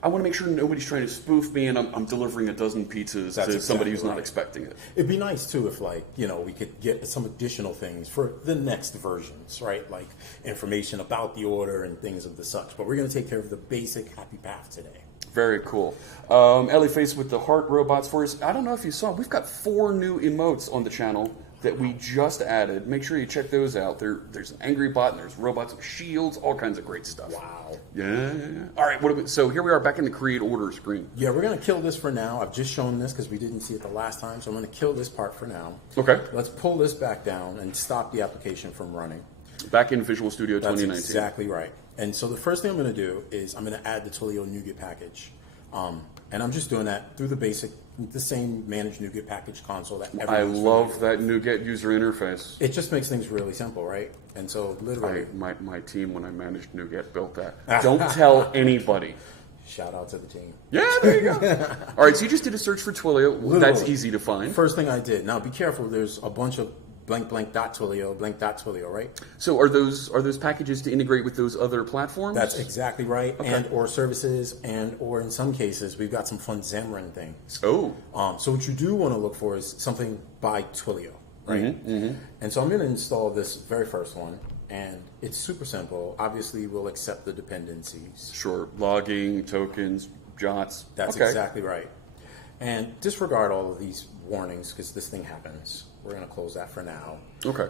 I want to make sure nobody's trying to spoof me and I'm delivering a dozen pizzas That's to somebody exactly who's not right. expecting it. It'd be nice too if, like, you know, we could get some additional things for the next versions, right? Like information about the order and things of the such. But we're going to take care of the basic happy path today. Very cool. Ellie Face with the heart robots for us. I don't know if you saw, we've got 4 new emotes on the channel that we just added. Make sure you check those out. There's an angry bot and there's robots with shields, all kinds of great stuff. Wow. Yeah. All right, so here we are back in the create order screen. Yeah, we're going to kill this for now. I've just shown this because we didn't see it the last time. So I'm going to kill this part for now. Okay. Let's pull this back down and stop the application from running. Back in Visual Studio That's 2019. exactly right. And so the first thing I'm going to do is I'm going to add the Twilio NuGet package. And I'm just doing that through the same manage NuGet package console that I everyone's love familiar that NuGet user interface. with. It just makes things really simple, right? And so literally, My team, when I managed NuGet, built that. Don't tell anybody. shout out to the team. Yeah, there you go. All right, so you just did a search for Twilio. That's Literally. easy to find. First thing I did. Now be careful. There's a bunch of blank.twilio, blank.twilio, right? So are those packages to integrate with those other platforms? That's exactly right. And or services and or in some cases we've got some fun Xamarin things. Oh. So what you do want to look for is something by Twilio, right? And so I'm going to install this very first one, and it's super simple. Obviously, we'll accept the dependencies. Sure. Logging, tokens, jots. That's okay. exactly right. And disregard all of these warnings because this thing happens. We're going to close that for now. Okay.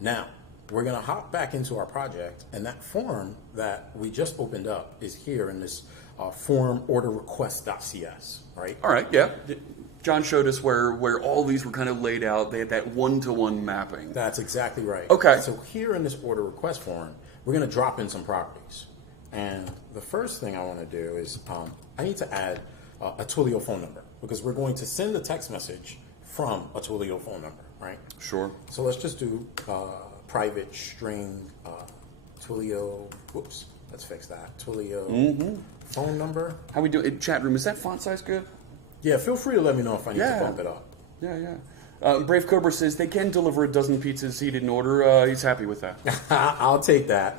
Now, we're going to hop back into our project, and that form that we just opened up is here in this form order request.cs, right? All right, yeah. John showed us where all these were kind of laid out. They had that one-to-one mapping. That's exactly right. Okay. So here in this order request form, we're going to drop in some properties. And the first thing I want to do is I need to add a Twilio phone number because we're going to send the text message from a Twilio phone number, right? Sure. So let's just do private string Twilio. Whoops, let's fix that. Twilio phone number. How we do it? Chat room, is that font size good? Yeah, feel free to let me know if I need Yeah. to bump it up. Yeah. Brave Cobra says they can deliver a dozen pizzas he didn't order. He's happy with that. I'll take that.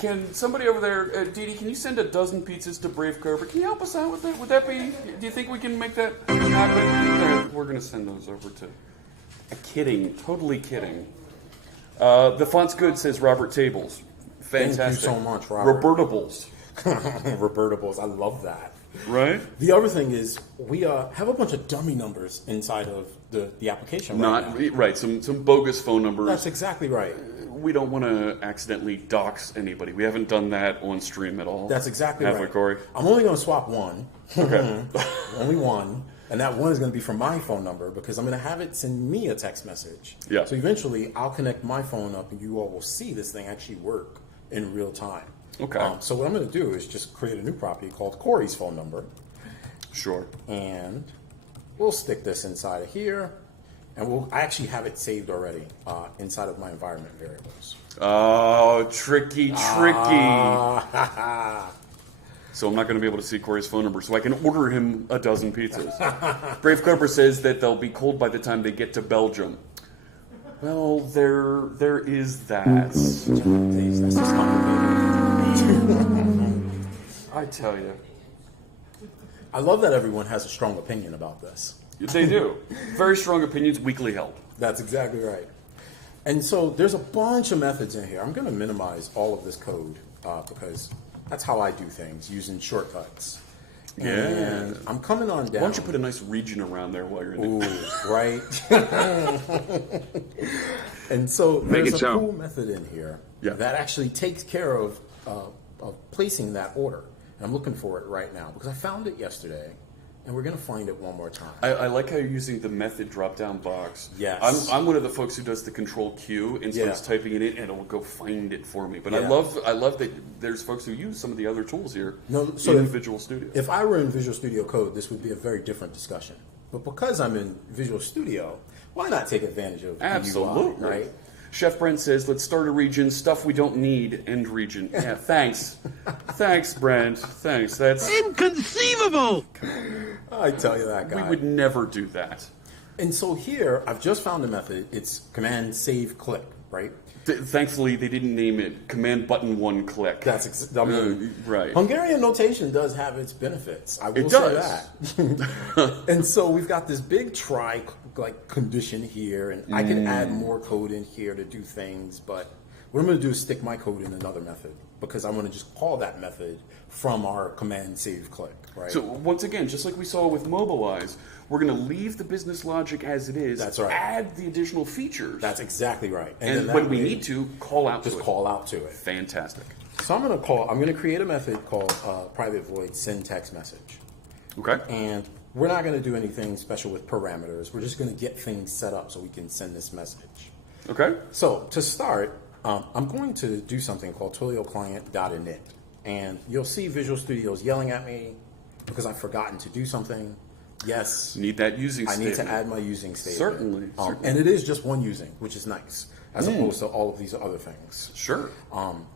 Can somebody over there, Dee, can you send a dozen pizzas to Brave Cobra? Can you help us out with that? Would that be? Do you think we can make that happen? We're going to send those over to. Kidding, totally kidding. The font's good, says Robert Tables. Fantastic. Thank you so much, Robert. Robertables, Robertables, I love that. right? The other thing is we have a bunch of dummy numbers inside of the application right Not now. right. Some bogus phone numbers. That's exactly right. We don't want to accidentally dox anybody. We haven't done that on stream at all. That's exactly Have right. we, Corey? I'm only going to swap one. Okay. Only one. And that one is going to be from my phone number because I'm going to have it send me a text message. Yeah. So eventually I'll connect my phone up and you all will see this thing actually work in real time. Okay. So what I'm going to do is just create a new property called Corey's phone number. Sure. And we'll stick this inside of here, and I actually have it saved already inside of my environment variables. Oh, tricky. So I'm not going to be able to see Corey's phone number, so I can order him a dozen pizzas. Brave Cobra says that they'll be cold by the time they get to Belgium. Well, there is that. Jeez, that's just complicated. I tell you. I love that everyone has a strong opinion about this. They do. Very strong opinions, weakly held. That's exactly right. And so there's a bunch of methods in here. I'm going to minimize all of this code because that's how I do things, using shortcuts. Yeah. And I'm coming on down. Why don't you put a nice region around there while you're in it? Ooh, right. And so Make there's it a so. cool method in here Yeah. that actually takes care of placing that order. And I'm looking for it right now because I found it yesterday, and we're going to find it one more time. I like how you're using the method drop-down box. Yes. I'm one of the folks who does the Control Q and starts Yeah. typing it in, and it'll go find it for me. But I Yeah. love that there's folks who use some of the other tools here in Visual Studio. If I were in Visual Studio Code, this would be a very different discussion. But because I'm in Visual Studio, why not take advantage of the Absolutely. UI, right? Chef Brent says, let's start a region, stuff we don't need, end region. Yeah, thanks. Thanks, Brent. Thanks. That's Inconceivable! I tell you that, guy. we would never do that. And so here, I've just found a method. It's command save click, right? Thankfully, they didn't name it command button one click. That's right. Hungarian notation does have its benefits. I will It say does. that. And so we've got this big try condition here, and I can add more code in here to do things. But what I'm going to do is stick my code in another method because I'm going to just call that method from our command save click, right? So once again, just like we saw with Mobilize, we're going to leave the business logic as it is. That's right. Add the additional features. That's exactly right. and then that when we way, need to, call out just to it. call out to it. Fantastic. So I'm going to create a method called private void send text message. Okay. And we're not going to do anything special with parameters. We're just going to get things set up so we can send this message. Okay. So to start, I'm going to do something called twilio-client.init. And you'll see Visual Studio's yelling at me because I've forgotten to do something. Yes, Need that using I statement. need to add my using statement. Certainly. And it is just one using, which is nice, as opposed to all of these other things. Sure.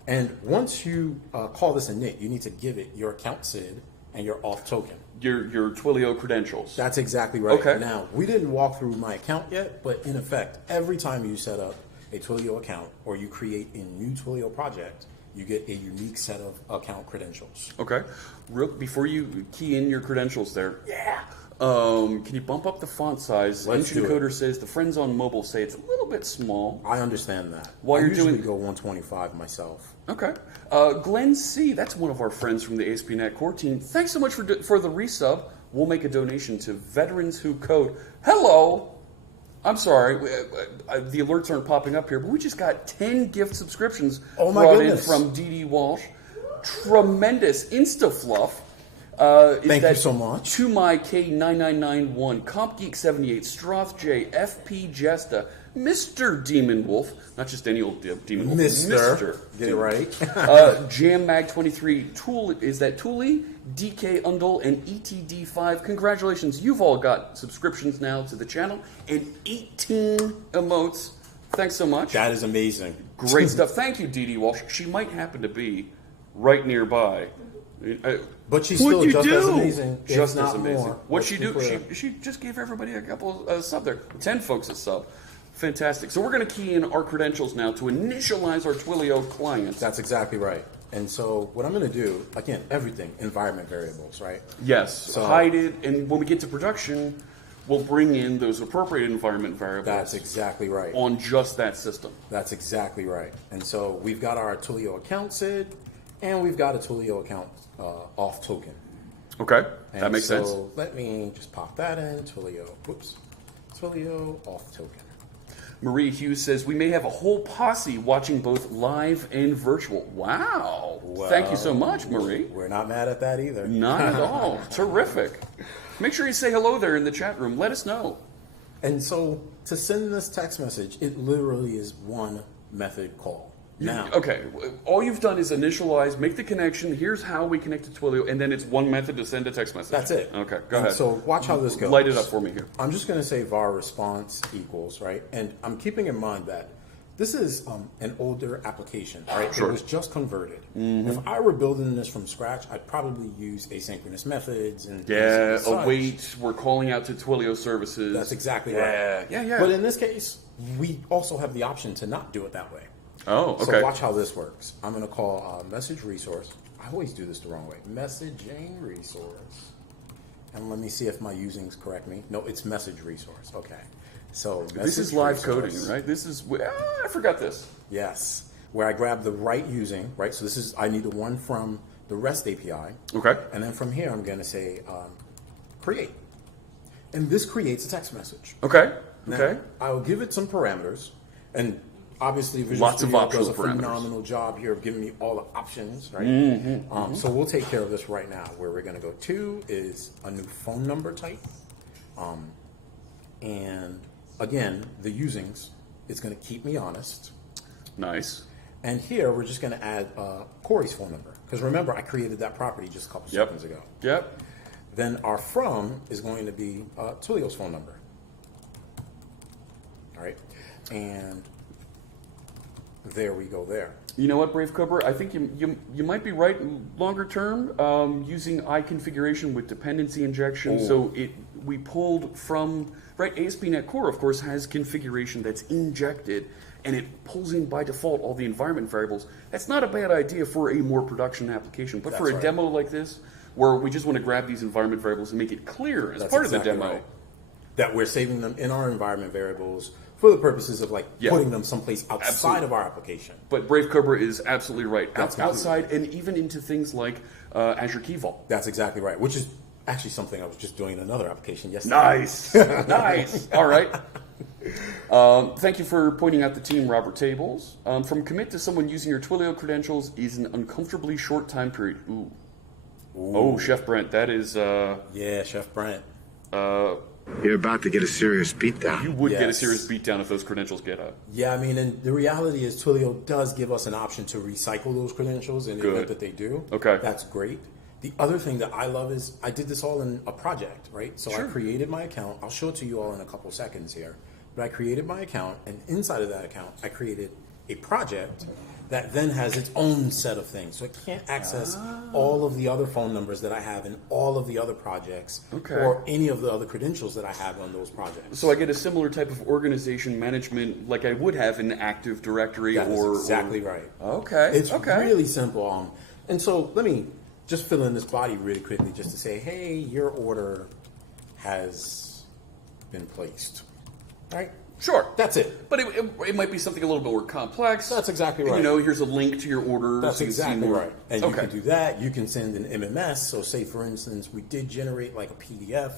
And once you call this init, you need to give it your account SID and your auth token. Your Twilio credentials. That's exactly right. Okay. Now, we didn't walk through my account yet, but in effect, every time you set up a Twilio account or you create a new Twilio project, you get a unique set of account credentials. Okay. Before you key in your credentials there, can you bump up the font size? Let's Ancient do it. Coder says the friends on mobile say it's a little bit small. I understand that. While I you're usually doing- go 125 myself. Okay. Glenn C., that's one of our friends from the ASP.NET Core team. Thanks so much for the resub. We'll make a donation to Veterans Who Code. Hello! I'm sorry, the alerts aren't popping up here, but we just got 10 gift subscriptions Oh my brought goodness. in from DD Walsh. Tremendous Insta-fluff. Thank you so much. To my K9991, CompGeek78, Stroth J, FP Jesta, Mr. Demon Wolf, not just any old Demon Wolf, Mr. Get it right. Jam Mag 23, Tool, is that Thule, DK Undle, and ETD5. Congratulations, you've all got subscriptions now to the channel and 18 emotes. Thanks so much. That is amazing. Great stuff. Thank you, Dee Walsh. She might happen to be right nearby. But she's What'd still you just as do? amazing. if Just not as amazing. more. What Let's she be do? clear. She just gave everybody a couple sub there. 10 folks a sub. Fantastic. So we're going to key in our credentials now to initialize our Twilio clients. That's exactly right. And so what I'm going to do, again, everything, environment variables, right? Yes. So- Hide it, and when we get to production, we'll bring in those appropriate environment variables. That's exactly right. On just that system. That's exactly right. And so we've got our Twilio account SID, and we've got a Twilio account auth token. Okay. And That makes so sense. let me just pop that in, Twilio auth token. Marie Hughes says, we may have a whole posse watching both live and virtual. Wow. Thank you so much, Marie. We're not mad at that either. Not at all. Terrific. Make sure you say hello there in the chat room. Let us know. And so to send this text message, it literally is one method call. Now, Okay, all you've done is initialize, make the connection. Here's how we connect to Twilio, and then it's one method to send a text message. that's it. Okay, go And ahead. So watch how this goes. Light it up for me here. I'm just going to say var response equals, right? And I'm keeping in mind that this is an older application, right? Sure. It was just converted. If I were building this from scratch, I'd probably use asynchronous methods and Yeah, and such. await. We're calling out to Twilio services. That's exactly Yeah, right. yeah. But in this case, we also have the option to not do it that way. Oh, okay. So watch how this works. I'm going to call message resource. I always do this the wrong way. Messaging resource. And let me see if my usings correct me. No, it's message resource. Okay. So This is message live resource. coding, right? This is. I forgot this. Yes. Where I grab the right using, right? So this is, I need the one from the REST API. Okay. And then from here, I'm going to say create. And this creates a text message. Okay. Now, Okay. I'll give it some parameters, and obviously Visual Lots of Studio optional does a parameters. phenomenal job here of giving me all the options, right? So we'll take care of this right now. Where we're going to go to is a new phone number type, and again, the usings is going to keep me honest. Nice. And here we're just going to add Corey's phone number, because remember I created that property just a couple Yep. seconds ago. Yep. Then our from is going to be Tulio's phone number. All right, and there we go there. You know what, Brave Cobra? I think you might be right longer term using iConfiguration with dependency injection. So we pulled from ASP.NET Core, of course, has configuration that's injected, and it pulls in by default all the environment variables. That's not a bad idea for a more production application, but for That's a right. demo like this, where we just want to grab these environment variables and make it clear as That's part exactly of the demo. right. That we're saving them in our environment variables for the purposes of Yeah. putting them someplace outside Absolutely. of our application. But Brave Cobra is absolutely right. That's completely Outside and even into things like Azure Key Vault. That's exactly right, which is actually something I was just doing in another application yesterday. Nice, nice. All right. Thank you for pointing out the team, Robert Tables. From commit to someone using your Twilio credentials is an uncomfortably short time period. Ooh. Oh, Chef Brent, that is. Yeah, Chef Brent. You're about to get a serious beatdown. You would get a Yes. serious beatdown if those credentials get up. Yeah, I mean, and the reality is Twilio does give us an option to recycle those credentials in the Good. event that they do. Okay. That's great. The other thing that I love is I did this all in a project, right? So Sure. I created my account. I'll show it to you all in a couple seconds here. But I created my account, and inside of that account, I created a project that then has its own set of things. So it can't access all of the other phone numbers that I have in all of the other projects Okay. or any of the other credentials that I have on those projects. So I get a similar type of organization management like I would have in Active Directory That is or. exactly right. Okay. It's okay. really simple. And so let me just fill in this body really quickly just to say, hey, your order has been placed. Right? Sure. That's it. But it might be something a little bit more complex. That's exactly And, right. you know, here's a link to your order. That's so you can see exactly more. right. And you Okay. can do that. You can send an MMS. So say, for instance, we did generate like a PDF,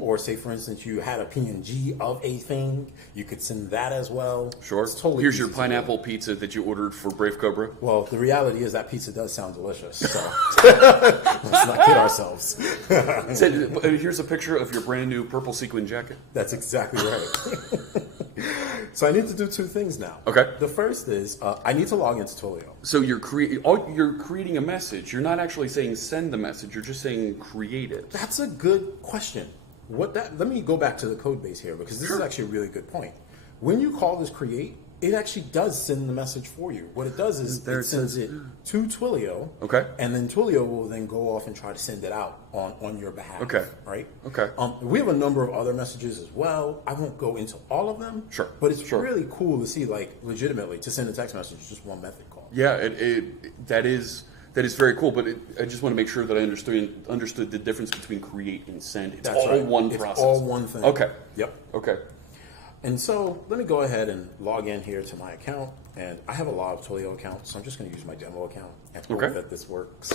or say, for instance, you had a PNG of a thing. You could send that as well. Sure. It's totally Here's your easy to do. pineapple pizza that you ordered for Brave Cobra. Well, the reality is that pizza does sound delicious. So let's not kid ourselves. Here's a picture of your brand new purple sequin jacket. That's exactly right. So I need to do two things now. Okay. The first is I need to log into Twilio. So you're creating a message. You're not actually saying send the message. You're just saying create it. That's a good question. Let me go back to the code base here because this is Sure. actually a really good point. When you call this create, it actually does send the message for you. What it does is There it it sends says- it to Twilio. Okay. And then Twilio will then go off and try to send it out on your behalf. Okay. Right? Okay. We have a number of other messages as well. I won't go into all of them. Sure. But it's Sure. really cool to see, like, legitimately, to send a text message, just one method call. Yeah, that is very cool. But I just want to make sure that I understood the difference between create and send. It's That's all right. one It's process. all one thing. Okay. Yep. Okay. And so let me go ahead and log in here to my account. And I have a lot of Twilio accounts, so I'm just going to use my demo account and hope Okay. that this works.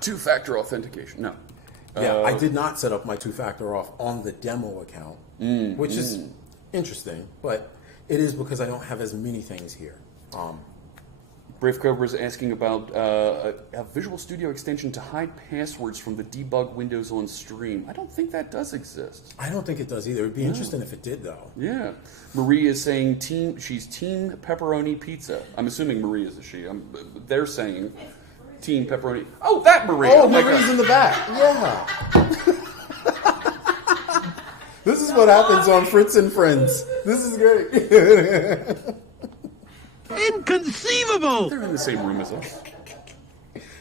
Two-factor authentication. No. Yeah, I did not set up my two-factor off on the demo account, which is interesting, but it is because I don't have as many things here. Brave Cobra is asking about a Visual Studio extension to hide passwords from the debug windows on stream. I don't think that does exist. I don't think it does either. It'd be interesting if it did, though. Yeah. Marie is saying she's team pepperoni pizza. I'm assuming Marie is a she. They're saying team pepperoni. Oh, that Marie. Oh, my Marie's God. in the back. Yeah. This is what happens on Fritz and Friends. This is great. Inconceivable! They're in the same room as us.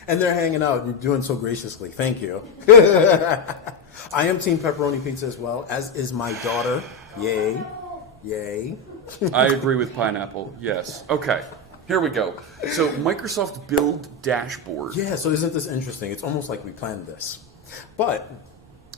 And they're hanging out and doing so graciously. Thank you. I am Team Pepperoni Pizza as well, as is my daughter. Yay. Yay. I agree with pineapple. Yes. Okay. Here we go. So Microsoft Build Dashboard. Yeah, so isn't this interesting? It's almost like we planned this. But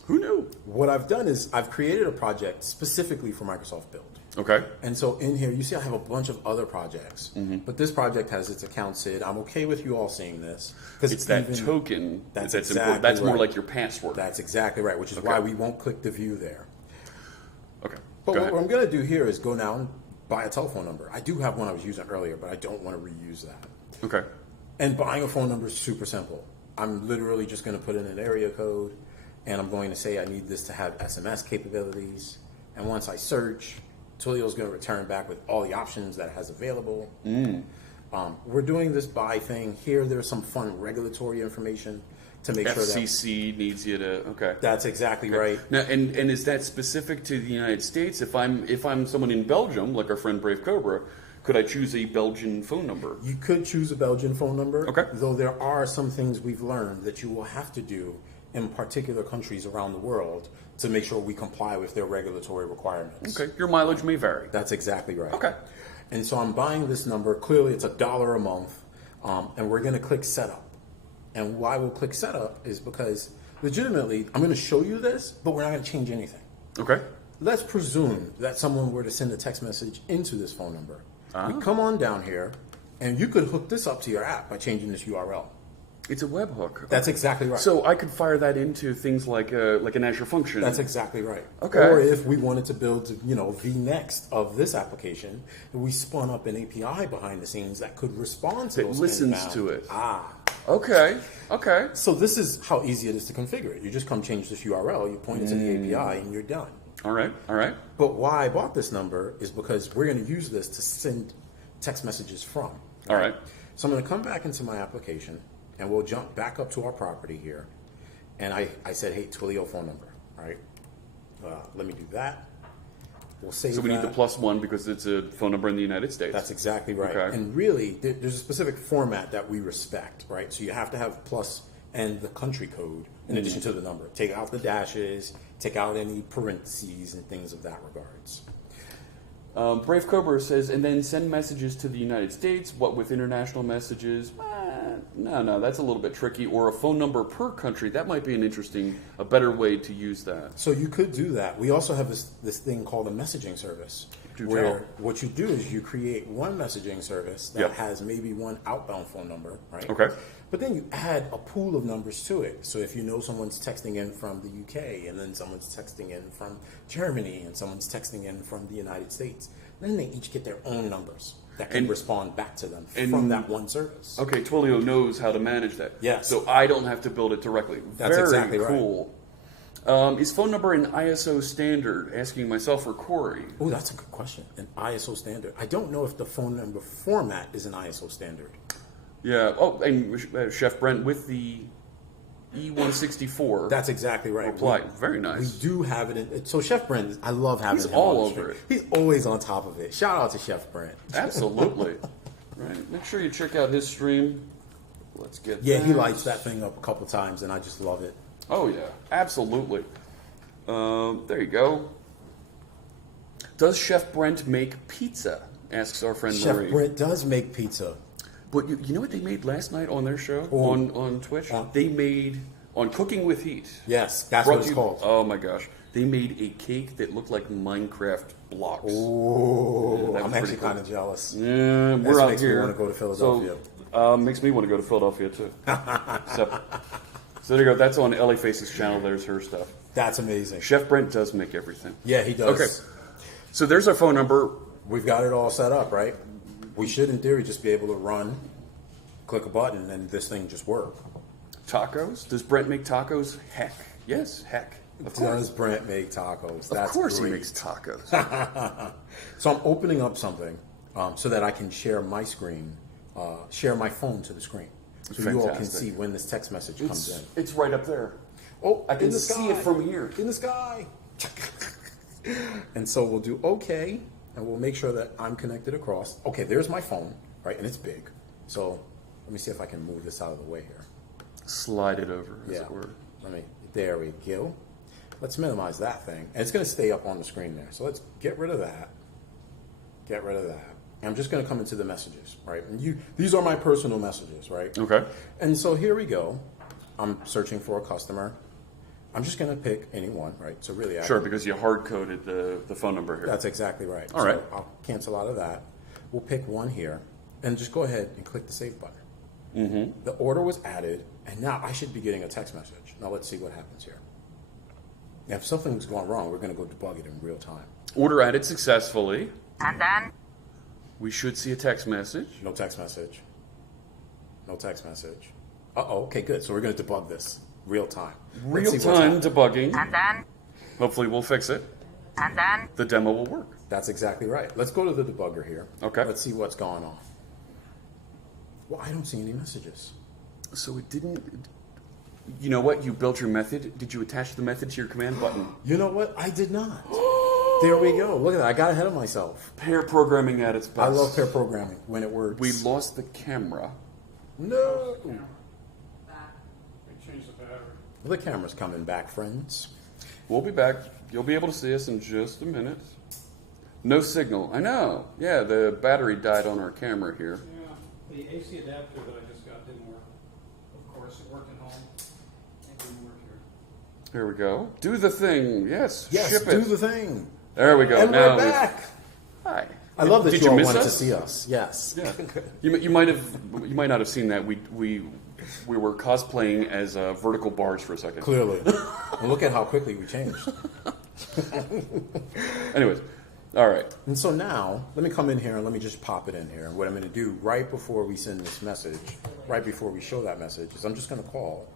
Who knew? what I've done is I've created a project specifically for Microsoft Build. Okay. And so in here, you see I have a bunch of other projects. But this project has its account SID. I'm okay with you all seeing this. Because It's that token That's important. exactly That's more right. like your password. That's exactly right, which is Okay. why we won't click the view there. Okay. But Go what ahead. I'm going to do here is go now and buy a telephone number. I do have one I was using earlier, but I don't want to reuse that. Okay. And buying a phone number is super simple. I'm literally just going to put in an area code, and I'm going to say I need this to have SMS capabilities. And once I search, Twilio's going to return back with all the options that it has available. We're doing this buy thing. Here, there's some fun regulatory information to make sure that... FCC needs you to. Okay. That's exactly right. Now, and is that specific to the United States? If I'm someone in Belgium, like our friend Brave Cobra, could I choose a Belgian phone number? You could choose a Belgian phone number. Okay. Though there are some things we've learned that you will have to do in particular countries around the world to make sure we comply with their regulatory requirements. Okay. Your mileage may vary. That's exactly right. Okay. And so I'm buying this number. Clearly, it's $1 a month, and we're going to click setup. And why we'll click setup is because legitimately, I'm going to show you this, but we're not going to change anything. Okay. Let's presume that someone were to send a text message into this phone number. We come on down here, and you could hook this up to your app by changing this URL. It's a webhook. That's exactly right. So I could fire that into things like an Azure function. That's exactly right. Okay. Or if we wanted to build, the next of this application, we spun up an API behind the scenes that could respond to That those listens inbound. to it. Ah. Okay. Okay. So this is how easy it is to configure it. You just come change this URL, you point it to the API, and you're done. All right. All right. But why I bought this number is because we're going to use this to send text messages from. All right. So I'm going to come back into my application, and we'll jump back up to our property here. And I said, hey, Twilio phone number, all right? Let me do that. We'll save So we need the that. +1 because it's a phone number in the United States. That's exactly right. Okay. And really, there's a specific format that we respect, right? So you have to have plus and the country code in addition to the number. Take out the dashes, take out any parentheses and things of that regards. Brave Cobra says, and then send messages to the United States. What with international messages? No, that's a little bit tricky. Or a phone number per country. That might be a better way to use that. So you could do that. We also have this thing called a messaging service, Do where tell. what you do is you create one messaging service that Yep. has maybe one outbound phone number, right? Okay. But then you add a pool of numbers to it. So if you know someone's texting in from the UK, and then someone's texting in from Germany, and someone's texting in from the United States, then they each get their own numbers that can And- respond back to them and- from that one service. Okay, Twilio knows how to manage that. Yes. So I don't have to build it directly. That's Very exactly right. cool. Is phone number an ISO standard? Asking myself or Corey. Oh, that's a good question. An ISO standard. I don't know if the phone number format is an ISO standard. Yeah. Oh, and Chef Brent with the E164. That's exactly right. Reply. Very nice. We do have it in. So Chef Brent, I love having He's him all on the over stream. He's always on top of it. Shout out to Chef Brent. Absolutely. Right. Make sure you check out his stream. Let's get. Yeah, he that. lights that thing up a couple times, and I just love it. Oh yeah, absolutely. There you go. Does Chef Brent make pizza? Asks our friend Chef Marie. Brent does make pizza. But you know what they made last night on their show Oh. on Twitch? They made on Cooking with Heat. Yes, that's Brought what it's you- called. Oh my gosh, they made a cake that looked like Minecraft blocks. Oh, that was I'm pretty actually cool. kind of jealous. Yeah, This we're out makes me here. wanna go to Philadelphia. So, makes me want to go to Philadelphia too. So there you go. That's on LA Faces channel. There's her stuff. That's amazing. Chef Brent does make everything. Yeah, he does. Okay. So there's our phone number. We've got it all set up, right? We should, in theory, just be able to run click a button and this thing just works. Tacos? Does Brent make tacos? Heck. Yes, heck. Of course. Does Brent make tacos? Of course great. he makes tacos. So I'm opening up something so that I can share my screen, share my phone to the screen. So you all can Fantastic. see when this text message comes in. It's right up there. Oh, I can in the see sky. it from here. In the sky. And so we'll do okay, and we'll make sure that I'm connected across. Okay, there's my phone, right? And it's big. So let me see if I can move this out of the way here. Slide it over, as Yeah. it were. There we go. Let's minimize that thing. And it's going to stay up on the screen there. So let's get rid of that. Get rid of that. And I'm just going to come into the messages, right? And these are my personal messages, right? Okay. And so here we go. I'm searching for a customer. I'm just going to pick any one, right? So really, Sure, because you hard-coded the phone number here. that's exactly right. All right. So I'll cancel out of that. We'll pick one here, and just go ahead and click the save button. Mm-hmm. The order was added, and now I should be getting a text message. Now let's see what happens here. Now, if something's gone wrong, we're going to go debug it in real time. Order added successfully. And then? We should see a text message. No text message. No text message. Uh-oh, okay, good. So we're going to debug this real time. Let's see what's Real-time happening. debugging. And then? Hopefully we'll fix it. And then? The demo will work. That's exactly right. Let's go to the debugger here. Okay. Let's see what's going on. Well, I don't see any messages. So it didn't... You know what? You built your method. Did you attach the method to your command button? You know what? I did not. There we go. Look at that. I got ahead of myself. Pair programming at its best. I love pair programming when it works. We lost the camera. No. We changed the battery. The camera's coming back, friends. We'll be back. You'll be able to see us in just a minute. No signal. I know. Yeah, the battery died on our camera here. Yeah, the AC adapter that I just got didn't work. Of course, it worked at home. It didn't work here. Here we go. Do the thing. Yes. Yes, Ship do it. the thing. There we go. And now we're back. Hi. I love that Did you all miss wanted to us? see us. Yes. Yeah. You might not have seen that. We were cosplaying as vertical bars for a second. Clearly. And look at how quickly we changed. Anyways, all right. And so now, let me come in here and let me just pop it in here. And what I'm going to do right before we send this message, right before we show that message, is I'm just going to call.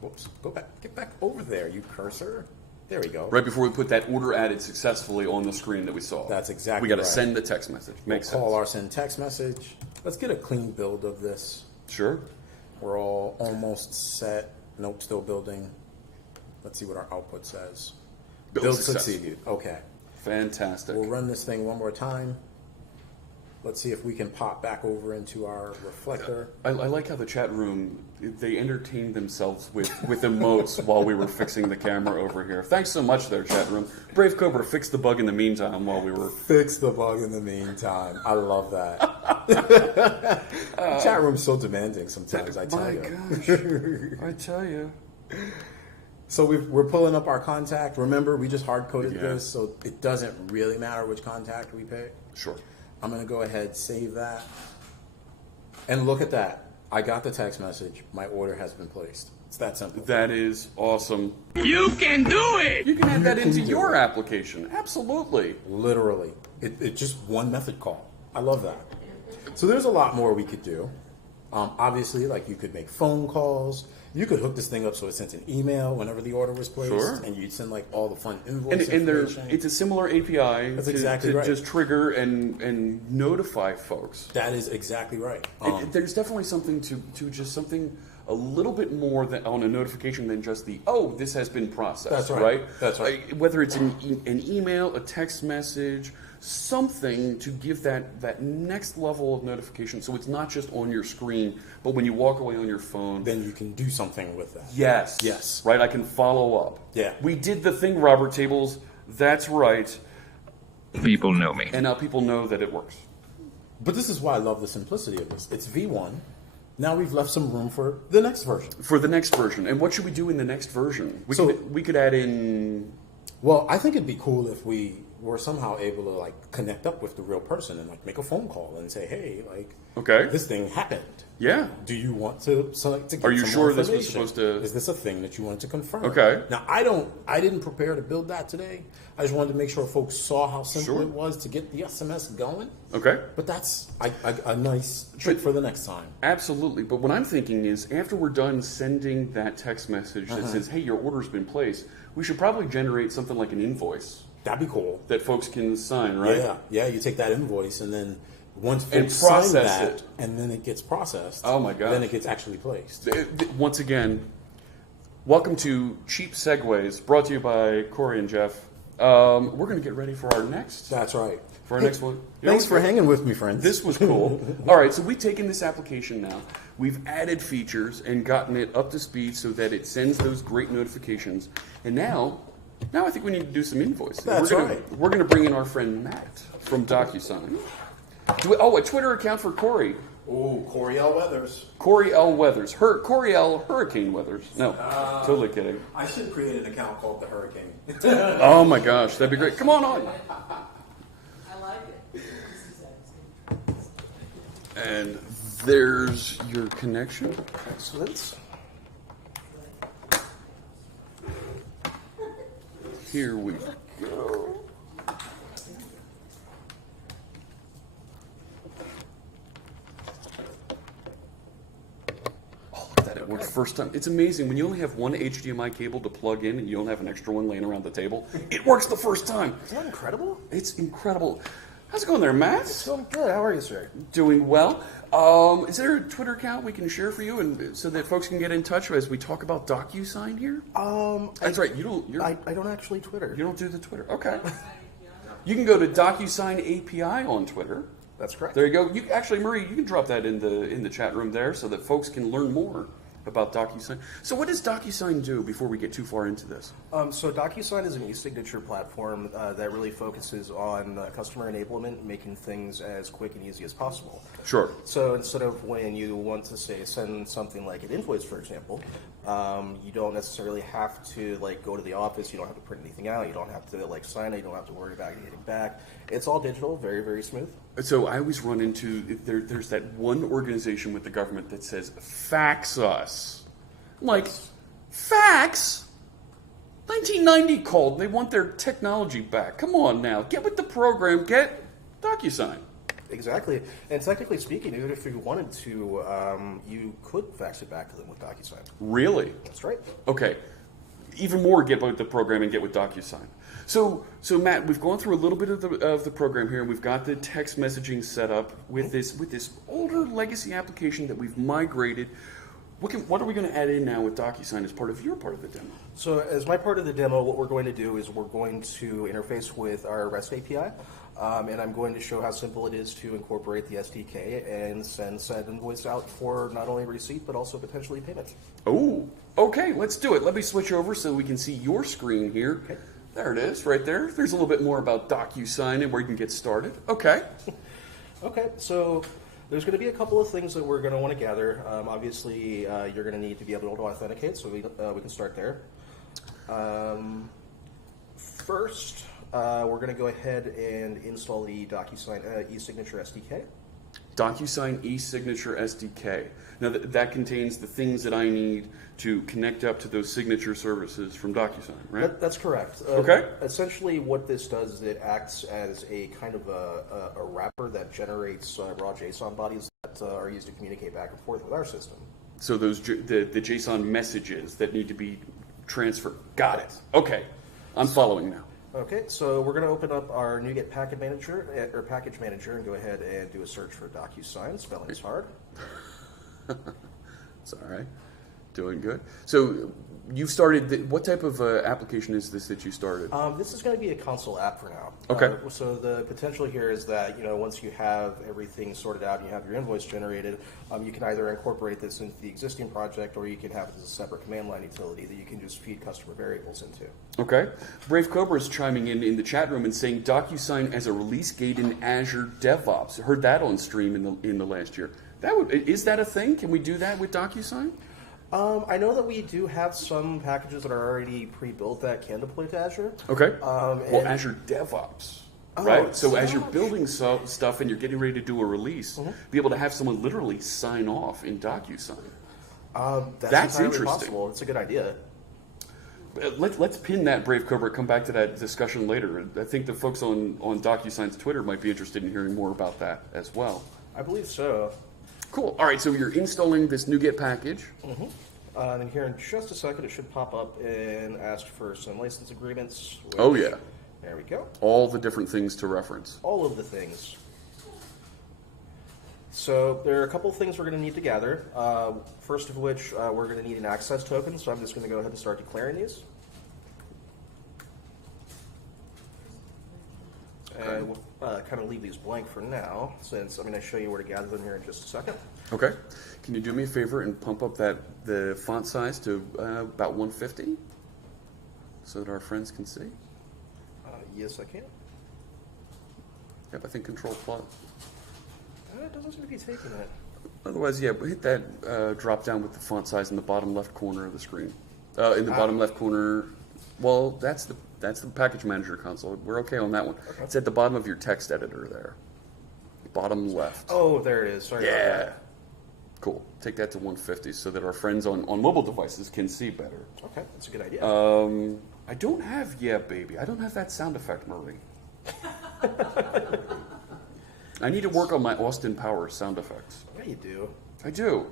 Whoops. Go back. Get back over there, you cursor. There we go. Right before we put that order added successfully on the screen that we saw. That's exactly We got to right. send the text message. Makes sense. Call our send text message. Let's get a clean build of this. Sure. We're all almost set. Nope, still building. Let's see what our output says. Build succeeded. Okay. Fantastic. We'll run this thing one more time. Let's see if we can pop back over into our reflector. I like how the chat room, they entertained themselves with emotes while we were fixing the camera over here. Thanks so much there, chat room. Brave Cobra fixed the bug in the meantime while we were... Fix the bug in the meantime. I love that. Chat room's so demanding sometimes, I tell My you. gosh. I tell you. So we're pulling up our contact. Remember, we just hard-coded Yeah. this, so it doesn't really matter which contact we pick. Sure. I'm going to go ahead, save that. And look at that. I got the text message. My order has been placed. It's that simple. That is awesome. You can do it! You can add that into can do your it. application. Absolutely. Literally. It's just one method call. I love that. So there's a lot more we could do. Obviously, like you could make phone calls. You could hook this thing up so it sends an email whenever the order was placed. Sure. And you'd send like all the fun invoice And there, information. it's a similar API That's to, exactly to right. just trigger and notify folks. That is exactly right. There's definitely something to just something a little bit more than on a notification than just the, oh, this has been processed. That's right. That's right. Whether it's an email, a text message, something to give that next level of notification so it's not just on your screen, but when you walk away on your phone. Then you can do something with that. Yes. Yes. Right, I can follow up. Yeah. We did the thing, Robert Tables. That's right. People know me. And now people know that it works. But this is why I love the simplicity of this. It's V1. Now we've left some room for the next version. For the next version. And what should we do in the next version? We could add in... Well, I think it'd be cool if we we're somehow able to like connect up with the real person and like make a phone call and say, hey, like, Okay. this thing happened. Yeah. Do you want to select to get Are you some sure more this was information? supposed to- Is this a thing that you wanted to confirm? Okay. Now I didn't prepare to build that today. I just wanted to make sure folks saw how simple Sure. it was to get the SMS going. Okay. But that's a nice trick for the next time. Absolutely. But what I'm thinking is after we're done sending that text message that says, hey, your order's been placed, we should probably generate something like an invoice That'd be cool. that folks can sign, right? Yeah. You take that invoice and then once And folks sign process that, it. and then it gets processed. Oh, my gosh. Then it gets actually placed. Once again, welcome to Cheap Segways, brought to you by Corey and Jeff. We're going to get ready for our next. That's right. For our next one. Thanks for hanging with me, friends. This was cool. All right, so we've taken this application now. We've added features and gotten it up to speed so that it sends those great notifications. And now I think we need to do some invoicing. That's right. We're going to bring in our friend Matt from DocuSign. A Twitter account for Corey. Ooh, Corey L. Weathers. Corey L. Weathers. Corey L. Hurricane Weathers. No, totally kidding. I should create an account called The Hurricane. Oh my gosh, that'd be great. Come on. I like it. And there's your connection. Excellent. Here we go. Oh, look at that. It worked first time. It's amazing. When you only have one HDMI cable to plug in and you don't have an extra one laying around the table, it works the first time. Isn't that incredible? It's incredible. How's it going there, Matt? It's going good. How are you, sir? Doing well. Is there a Twitter account we can share for you, and so that folks can get in touch as we talk about DocuSign here? That's right. You don't. I don't actually Twitter. You don't do the Twitter. Okay. You can go to DocuSign API on Twitter. That's correct. There you go. You actually, Marie, you can drop that in the chat room there so that folks can learn more about DocuSign. So what does DocuSign do before we get too far into this? So DocuSign is an e-signature platform that really focuses on customer enablement, making things as quick and easy as possible. Sure. So instead of when you want to say send something like an invoice, for example, you don't necessarily have to like go to the office. You don't have to print anything out. You don't have to like sign it. You don't have to worry about getting back. It's all digital, very, very smooth. So I always run into, there's that one organization with the government that says, fax us. I'm like, fax? 1990 called. They want their technology back. Come on now. Get with the program. Get DocuSign. Exactly. And technically speaking, even if you wanted to, you could fax it back to them with DocuSign. Really? That's right. Okay. Even more get with the program and get with DocuSign. So Matt, we've gone through a little bit of the program here, and we've got the text messaging set up with this older legacy application that we've migrated. What are we going to add in now with DocuSign as part of your part of the demo? So as my part of the demo, what we're going to do is we're going to interface with our REST API, and I'm going to show how simple it is to incorporate the SDK and send said invoice out for not only receipt, but also potentially payment. Oh, okay, let's do it. Let me switch over so we can see your screen here. Okay. There it is, right there. There's a little bit more about DocuSign and where you can get started. Okay. Okay, so there's going to be a couple of things that we're going to want to gather. Obviously, you're going to need to be able to authenticate, so we can start there. First, we're going to go ahead and install the DocuSign e-signature SDK. DocuSign e-signature SDK. Now that contains the things that I need to connect up to those signature services from DocuSign, right? That's correct. Okay. Essentially, what this does is it acts as a kind of a wrapper that generates raw JSON bodies that are used to communicate back and forth with our system. So those the JSON messages that need to be transferred. Got it. Okay. I'm following now. Okay, so we're going to open up our NuGet package manager and go ahead and do a search for DocuSign. Spelling is hard. It's all right. Doing good. So you've started, what type of application is this that you started? This is going to be a console app for now. Okay. So the potential here is that, once you have everything sorted out and you have your invoice generated, you can either incorporate this into the existing project or you can have it as a separate command line utility that you can just feed customer variables into. Okay. Brave Cobra is chiming in the chat room and saying DocuSign as a release gate in Azure DevOps. Heard that on stream in the last year. Is that a thing? Can we do that with DocuSign? I know that we do have some packages that are already pre-built that can deploy to Azure. Okay. Well, Azure DevOps. right? So as you're gosh. building stuff and you're getting ready to do a release, be able to have someone literally sign off in DocuSign. That's entirely interesting. possible. It's a good idea. Let's pin that, Brave Cobra. Come back to that discussion later. I think the folks on DocuSign's Twitter might be interested in hearing more about that as well. I believe so. Cool. All right, so you're installing this NuGet package. And here in just a second, it should pop up and ask for some license agreements. Oh, which- yeah. There we go. All the different things to reference. All of the things. So there are a couple of things we're going to need to gather. First of which, we're going to need an access token. So I'm just going to go ahead and start declaring these. And we'll kind of leave these blank for now, since I'm going to show you where to gather them here in just a second. Okay. Can you do me a favor and pump up the font size to about 150 so that our friends can see? Yes, I can. Yep, I think Control Plus. It doesn't seem to be taking it. Otherwise, yeah, hit that drop down with the font size in the bottom left corner of the screen. In the bottom left corner, well, that's the package manager console. We're okay on that one. Okay. It's at the bottom of your text editor there. Bottom left. Oh, there it is. Sorry about Yeah. that. Cool. Take that to 150 so that our friends on mobile devices can see better. Okay, that's a good idea. I don't have Yeah Baby. I don't have that sound effect, Marie. I need to work on my Austin Powers sound effects. Yeah, you do. I do.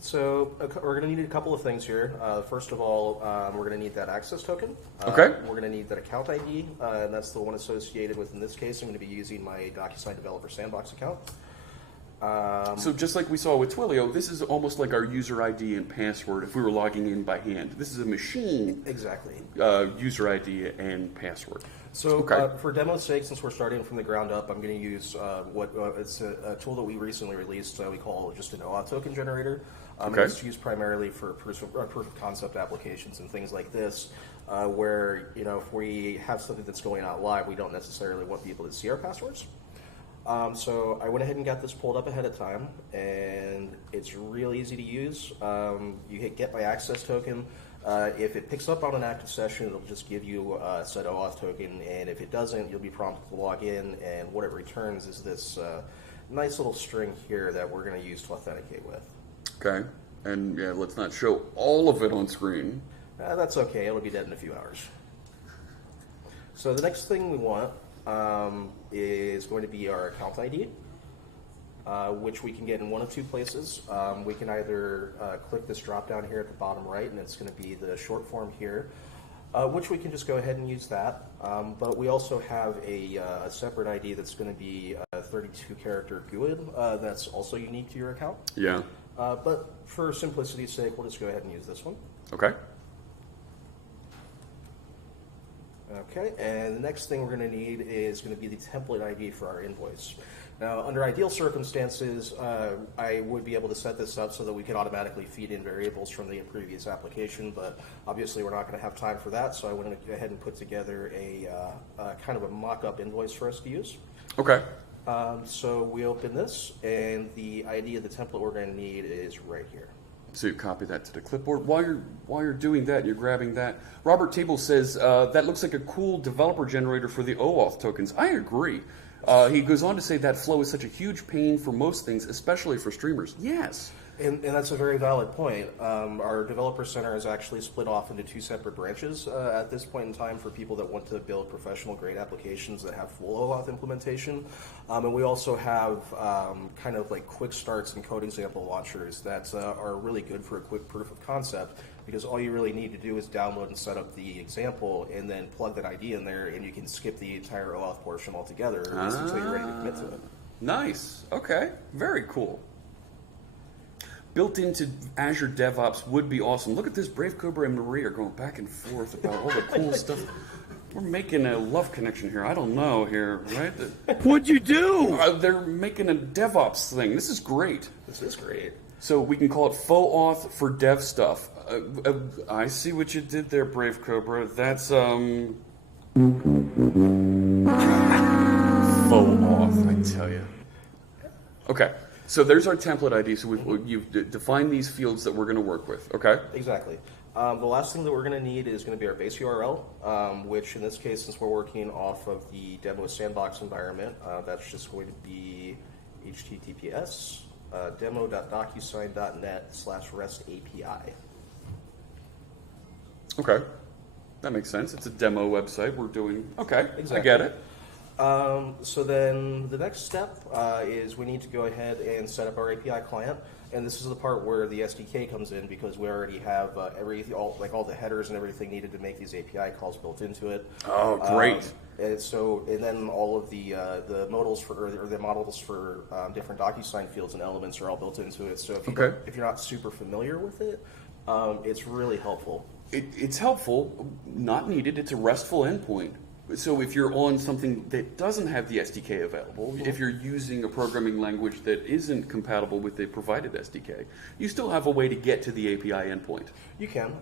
So we're going to need a couple of things here. First of all, we're going to need that access token. Okay. We're going to need that account ID, and that's the one associated with, in this case, I'm going to be using my DocuSign Developer Sandbox account. So just like we saw with Twilio, this is almost like our user ID and password if we were logging in by hand. This is a machine Exactly. user ID and password. So Okay. for demo's sake, since we're starting from the ground up, I'm going to use it's a tool that we recently released. We call just an OAuth token generator. Okay. It's used primarily for proof of concept applications and things like this, where if we have something that's going out live, we don't necessarily want people to see our passwords. So I went ahead and got this pulled up ahead of time, and it's real easy to use. You hit Get My Access Token. If it picks up on an active session, it'll just give you a set OAuth token, and if it doesn't, you'll be prompted to log in, and what it returns is this nice little string here that we're going to use to authenticate with. Okay. And yeah, let's not show all of it on screen. That's okay. It'll be dead in a few hours. So the next thing we want is going to be our account ID, which we can get in one of two places. We can either click this drop down here at the bottom right, and it's going to be the short form here, which we can just go ahead and use that. But we also have a separate ID that's going to be a 32-character GUID that's also unique to your account. Yeah. But for simplicity's sake, we'll just go ahead and use this one. Okay. Okay, and the next thing we're going to need is going to be the template ID for our invoice. Now, under ideal circumstances, I would be able to set this up so that we could automatically feed in variables from the previous application, but obviously we're not going to have time for that, so I went ahead and put together a kind of a mock-up invoice for us to use. Okay. So we open this, and the ID of the template we're going to need is right here. So you copy that to the clipboard. While you're doing that, you're grabbing that. Robert Table says that looks like a cool developer generator for the OAuth tokens. I agree. He goes on to say that flow is such a huge pain for most things, especially for streamers. Yes. And that's a very valid point. Our developer center is actually split off into two separate branches at this point in time for people that want to build professional grade applications that have full OAuth implementation. And we also have kind of like quick starts and code example launchers that are really good for a quick proof of concept, because all you really need to do is download and set up the example and then plug that ID in there, and you can skip the entire OAuth portion altogether, at least until you're ready to commit to it. Nice. Okay. Very cool. Built into Azure DevOps would be awesome. Look at this. Brave Cobra and Marie are going back and forth about all the cool stuff. We're making a love connection here. I don't know here, right? What'd you do? They're making a DevOps thing. This is great. This is great. So we can call it faux auth for dev stuff. I see what you did there, Brave Cobra. That's faux auth, I tell you. Okay. So there's our template ID. So you've defined these fields that we're going to work with. Okay. Exactly. The last thing that we're going to need is going to be our base URL, which in this case, since we're working off of the demo sandbox environment, that's just going to be https demo.docusign.net/REST API. Okay. That makes sense. It's a demo website. We're doing... Okay, Exactly. I get it. So then the next step is we need to go ahead and set up our API client. And this is the part where the SDK comes in because we already have all the headers and everything needed to make these API calls built into it. Oh, great. And then all of the modals for different DocuSign fields and elements are all built into it. So if you're not super familiar with it, it's really helpful. It's helpful, not needed. It's a RESTful endpoint. So if you're on something that doesn't have the SDK available, if you're using a programming language that isn't compatible with the provided SDK, you still have a way to get to the API endpoint. You can.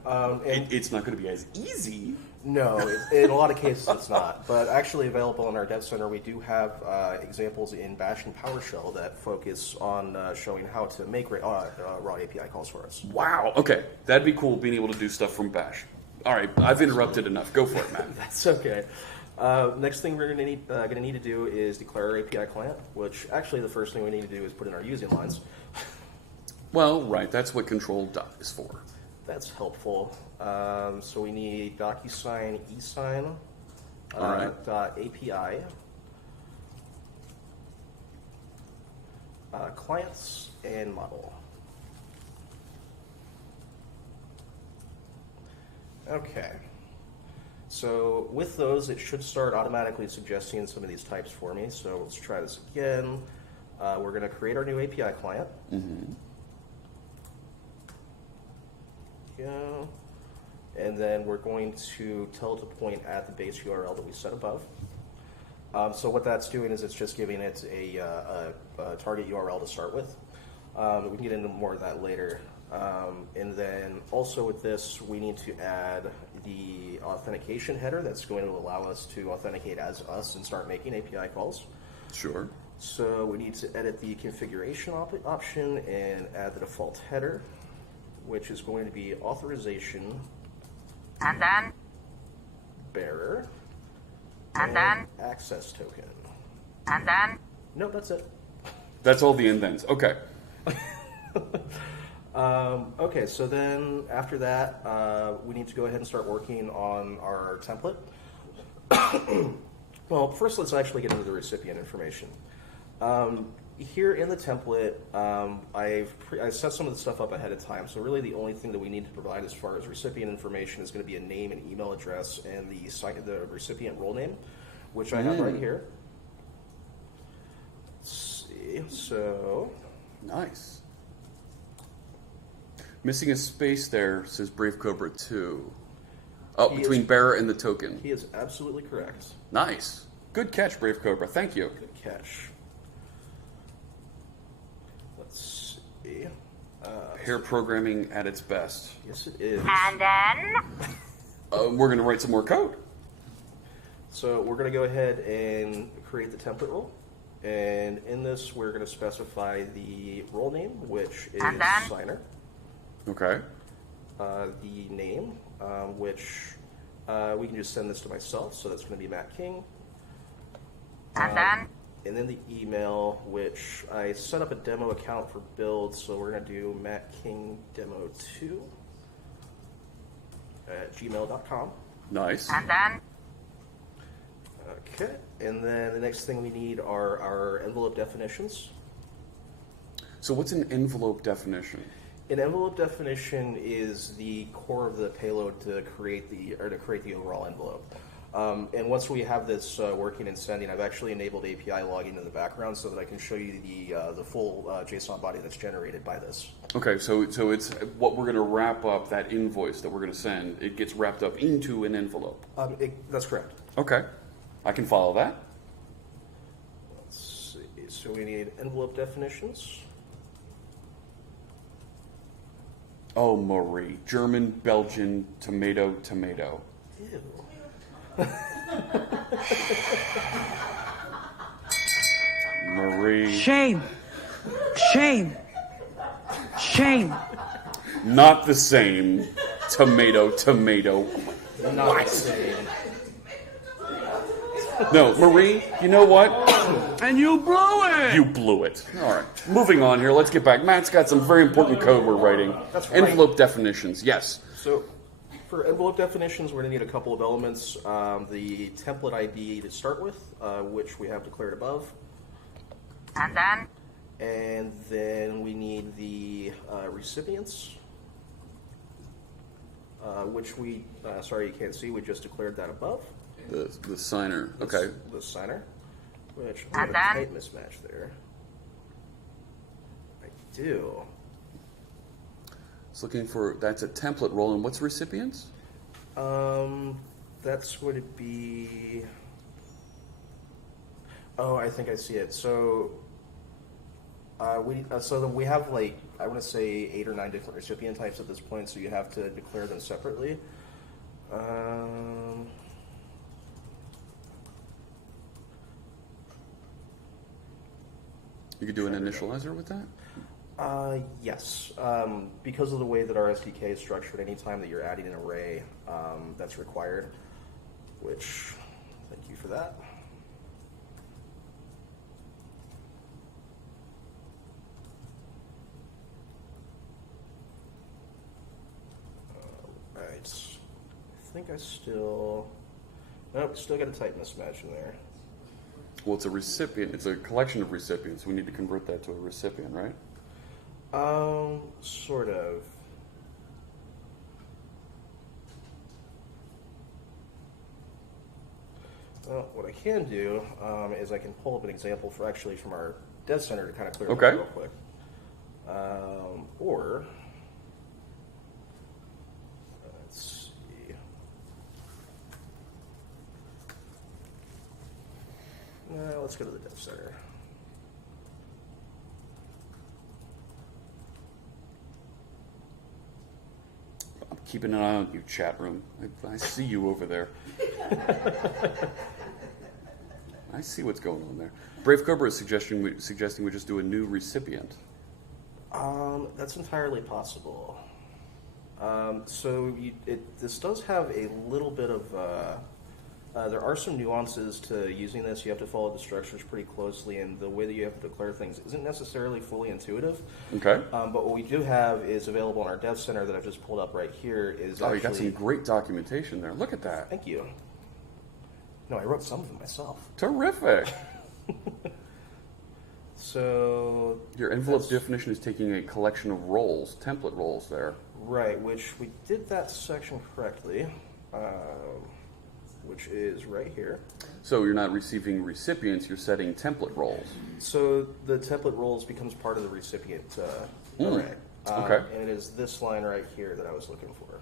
It's not going to be as easy. No, in a lot of cases it's not. But actually available in our Dev Center, we do have examples in Bash and PowerShell that focus on showing how to make raw API calls for us. Wow. Okay. That'd be cool, being able to do stuff from Bash. All right. I've interrupted enough. Go for it, man. That's okay. Next thing we're going to need to do is declare our API client, which actually the first thing we need to do is put in our using lines. Well, right. That's what control is for. That's helpful. So we need DocuSign eSign .api clients and model. Okay. So with those, it should start automatically suggesting some of these types for me. So let's try this again. We're going to create our new API client. Mm-hmm. Yeah. And then we're going to tell it to point at the base URL that we set above. So what that's doing is it's just giving it a target URL to start with. We can get into more of that later. And then also with this, we need to add the authentication header that's going to allow us to authenticate as us and start making API calls. Sure. So we need to edit the configuration option and add the default header, which is going to be authorization, And then, bearer, and then, access token. and then, No, that's it. That's all the and-thens. Okay. Okay, so then after that, we need to go ahead and start working on our template. Well, first let's actually get into the recipient information. Here in the template, I've set some of the stuff up ahead of time, so really the only thing that we need to provide as far as recipient information is going to be a name and email address and the recipient role name, which I have right here. Let's see, so... Nice. Missing a space there, says Brave Cobra 2. Oh, between bearer and the token. He is absolutely correct. Nice. Good catch, Brave Cobra. Thank you. Good catch. Let's see. Pair programming at its best. Yes, it is. and then, We're going to write some more code. So we're going to go ahead and create the template role. And in this, we're going to specify the role name, which is And then? signer. Okay. The name, which we can just send this to myself, so that's going to be Matt King. and then, And then the email, which I set up a demo account for build, so we're going to do mattkingdemo2 at gmail.com. Nice. and then, Okay, and then the next thing we need are our envelope definitions. So what's an envelope definition? An envelope definition is the core of the payload to create the overall envelope. And once we have this working and sending, I've actually enabled API logging in the background so that I can show you the full JSON body that's generated by this. Okay, so it's what we're going to wrap up, that invoice that we're going to send, it gets wrapped up into an envelope. That's correct. Okay. I can follow that. Let's see. So we need envelope definitions. Oh, Marie. German, Belgian, tomato, tomato. Ew. Marie. Shame. Shame. Shame. Not the same. Tomato, tomato. Not saying. No, Marie, you know what? And you blew it! You blew it. All right. Moving on here. Let's get back. Matt's got some very important code we're writing. That's right. Envelope definitions. Yes. So, for envelope definitions, we're going to need a couple of elements. The template ID to start with, which we have declared above. And then? And then we need the recipients, which we, sorry you can't see, we just declared that above. The signer. Okay. The signer, which And I have a then? tight mismatch there. I do. It's looking for, that's a template role. And what's recipients? That's going to be. Oh, I think I see it. So, we have like I want to say 8 or 9 different recipient types at this point. So you have to declare them separately. You could do an initializer with that? Yes. Because of the way that our SDK is structured, anytime that you're adding an array, that's required. Which, thank you for that. Right. I think I still. Nope, still got a tight mismatch in there. Well, it's a recipient. It's a collection of recipients. We need to convert that to a recipient, right? Sort of. Well, what I can do is I can pull up an example for actually from our dev center to kind of clear it Okay. up real quick. Or let's see. Let's go to the dev center. I'm keeping an eye on you, chat room. I see you over there. I see what's going on there. Brave Cobra is suggesting we just do a new recipient. That's entirely possible. This does have a little bit of. There are some nuances to using this. You have to follow the structures pretty closely, and the way that you have to declare things isn't necessarily fully intuitive. Okay. But what we do have is available in our dev center that I've just pulled up right here. Is Oh, you got some great documentation there. Look at that. Thank you. No, I wrote some of them myself. Terrific. So Your envelope definition is taking a collection of roles, template roles there. right, which we did that section correctly, which is right here. So you're not receiving recipients, you're setting template roles. So the template roles becomes part of the recipient array. Okay. And it is this line right here that I was looking for.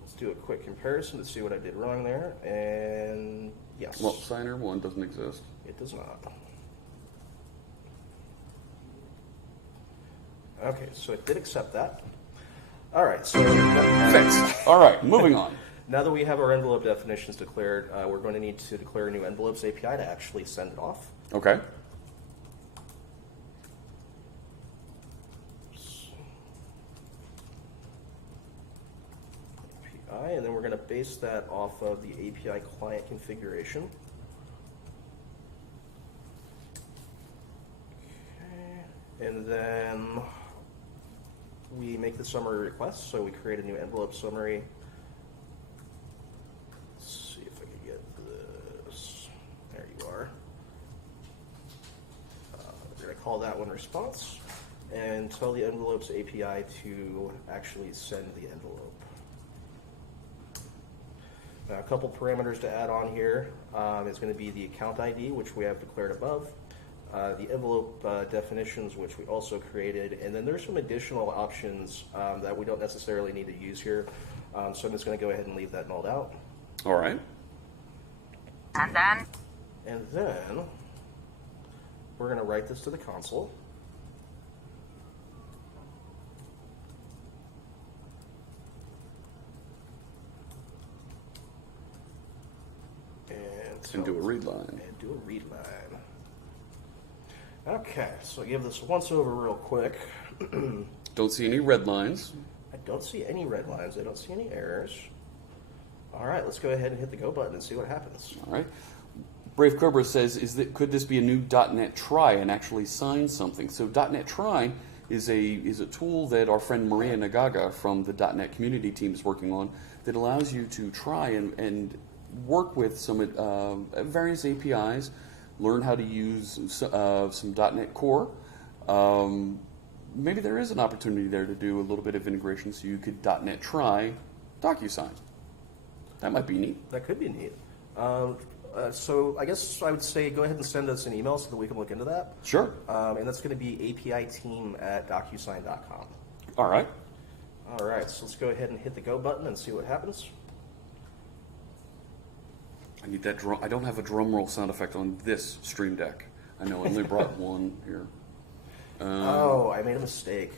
Let's do a quick comparison to see what I did wrong there. And yes, Well, signer one doesn't exist. it does not. Okay, so it did accept that. All right, so Fixed. All right, moving on. now that we have our envelope definitions declared, we're going to need to declare a new envelopes API to actually send it off. Okay. API, and then we're going to base that off of the API client configuration. Okay. And then we make the summary request, so we create a new envelope summary. Let's see if I can get this. There you are. We're going to call that one response and tell the envelopes API to actually send the envelope. Now, a couple parameters to add on here is going to be the account ID, which we have declared above, the envelope definitions, which we also created, and then there's some additional options that we don't necessarily need to use here. So I'm just going to go ahead and leave that nulled out. All right. And then? And then we're going to write this to the console. And do a read line. And do a read line. Okay, so give this once over real quick. Don't see any red lines. I don't see any red lines. I don't see any errors. All right, let's go ahead and hit the go button and see what happens. All right. Brave Cobra says, could this be a new .NET Try and actually sign something? So .NET Try is a tool that our friend Maria Nagaga from the .NET community team is working on that allows you to try and work with some various APIs, learn how to use some .NET Core. Maybe there is an opportunity there to do a little bit of integration so you could .NET Try DocuSign. That might be neat. That could be neat. So I guess I would say go ahead and send us an email so that we can look into that. Sure. And that's going to be apiteam@docusign.com. All right. All right, so let's go ahead and hit the go button and see what happens. I need that drum. I don't have a drum roll sound effect on this Stream Deck. I know I only brought one here. Oh, I made a mistake.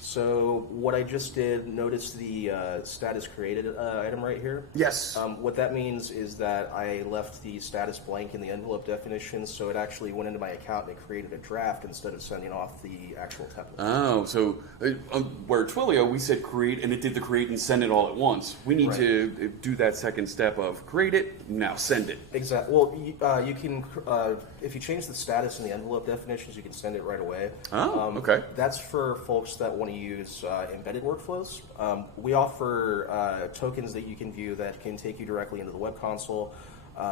So what I just did, notice the status created item right here. Yes. What that means is that I left the status blank in the envelope definition, so it actually went into my account and it created a draft instead of sending off the actual template. Oh, so where Twilio, we said create, and it did the create and send it all at once. We need to do that second step of create it, now send it. Exactly. Well, you can, if you change the status in the envelope definitions, you can send it right away. Oh, okay. That's for folks that want to use embedded workflows. We offer tokens that you can view that can take you directly into the web console.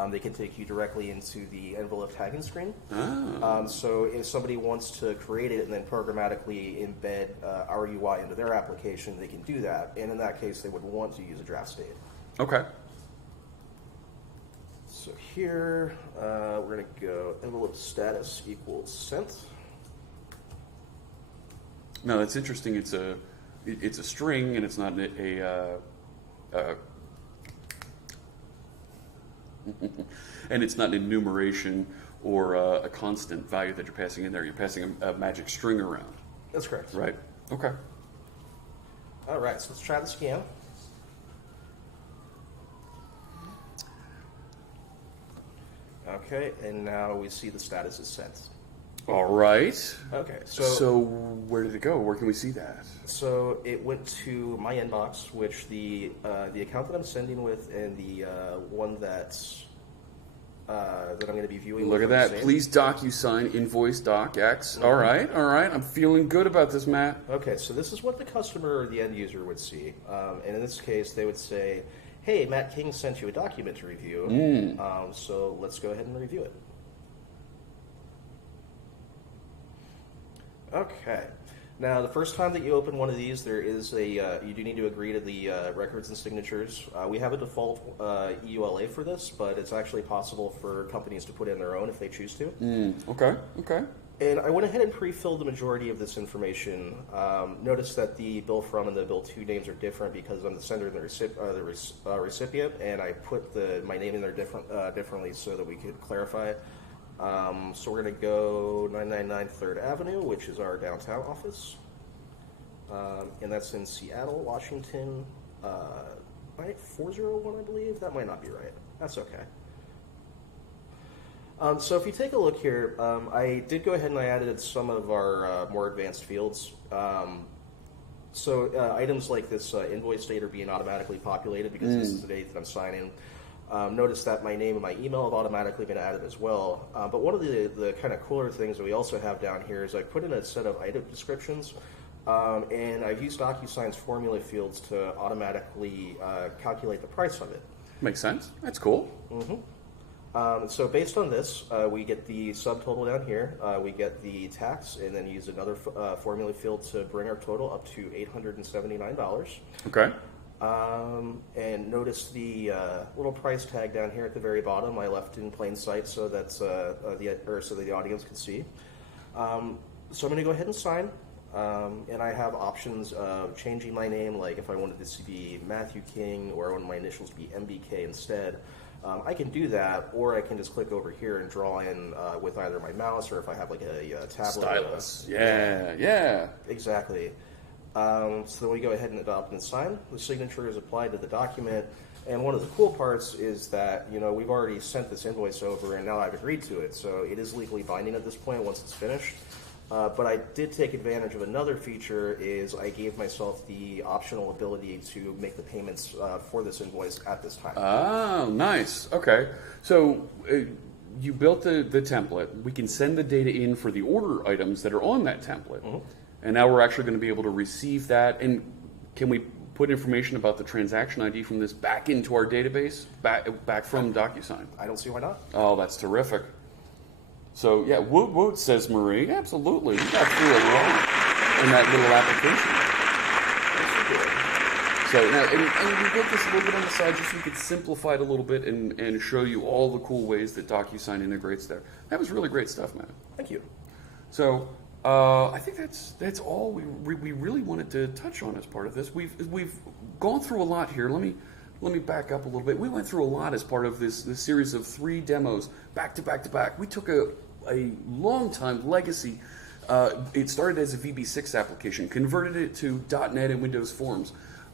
They can take you directly into the envelope tagging screen. So if somebody wants to create it and then programmatically embed our UI into their application, they can do that. And in that case, they would want to use a draft state. Okay. So here, we're going to go envelope status equals sent. No, that's interesting. It's a string, and it's not and it's not an enumeration or a constant value that you're passing in there. You're passing a magic string around. That's correct. Right. Okay. All right, so let's try the scan. Okay, and now we see the status is sent. All right. Okay, So where did it go? Where can we see that? So it went to my inbox, which the account that I'm sending with, and the one that I'm going to be viewing. Look at that. Please DocuSign invoice docx. All right. I'm feeling good about this, Matt. Okay, so this is what the customer or the end user would see, and in this case, they would say, "Hey, Matt King sent you a document to review. So let's go ahead and review it." Okay. Now, the first time that you open one of these, there is you do need to agree to the records and signatures. We have a default EULA for this, but it's actually possible for companies to put in their own if they choose to. Okay. And I went ahead and pre-filled the majority of this information. Notice that the bill from and the bill to names are different because I'm the sender and the recipient, and I put my name in there differently so that we could clarify it. So we're going to go 999 3rd Avenue, which is our downtown office. And that's in Seattle, Washington, 401, I believe. That might not be right. That's okay. So if you take a look here, I did go ahead and I added some of our more advanced fields. So items like this invoice date are being automatically populated because this is the date that I'm signing. Notice that my name and my email have automatically been added as well. But one of the kind of cooler things that we also have down here is I put in a set of item descriptions, and I've used DocuSign's formula fields to automatically calculate the price of it. Makes sense. That's cool. So based on this, we get the subtotal down here, we get the tax, and then use another formula field to bring our total up to $879. Okay. And notice the little price tag down here at the very bottom. I left in plain sight so that so that the audience can see. So I'm going to go ahead and sign, and I have options of changing my name, like if I wanted this to be Matthew King or I want my initials to be MBK instead. I can do that, or I can just click over here and draw in with either my mouse or if I have like a tablet. Stylus. Yeah. Exactly. So then we go ahead and adopt and sign. The signature is applied to the document. And one of the cool parts is that, we've already sent this invoice over and now I've agreed to it. So it is legally binding at this point once it's finished. But I did take advantage of another feature. Is I gave myself the optional ability to make the payments for this invoice at this time. Oh, nice. Okay. So you built the template. We can send the data in for the order items that are on that template. And now we're actually going to be able to receive that. And can we put information about the transaction ID from this back into our database, back from DocuSign? I don't see why not. Oh, that's terrific. So, yeah, woot woot, says Marie. Absolutely. You got through a lot in that little application. So, now, and we built this a little bit on the side just so we could simplify it a little bit and show you all the cool ways that DocuSign integrates there. That was really great stuff, man. Thank you. So, I think that's all we really wanted to touch on as part of this. We've gone through a lot here. Let me back up a little bit. We went through a lot as part of this series of 3 demos, back to back to back. We took a long time legacy. It started as a VB6 application, converted it to .NET and Windows Forms,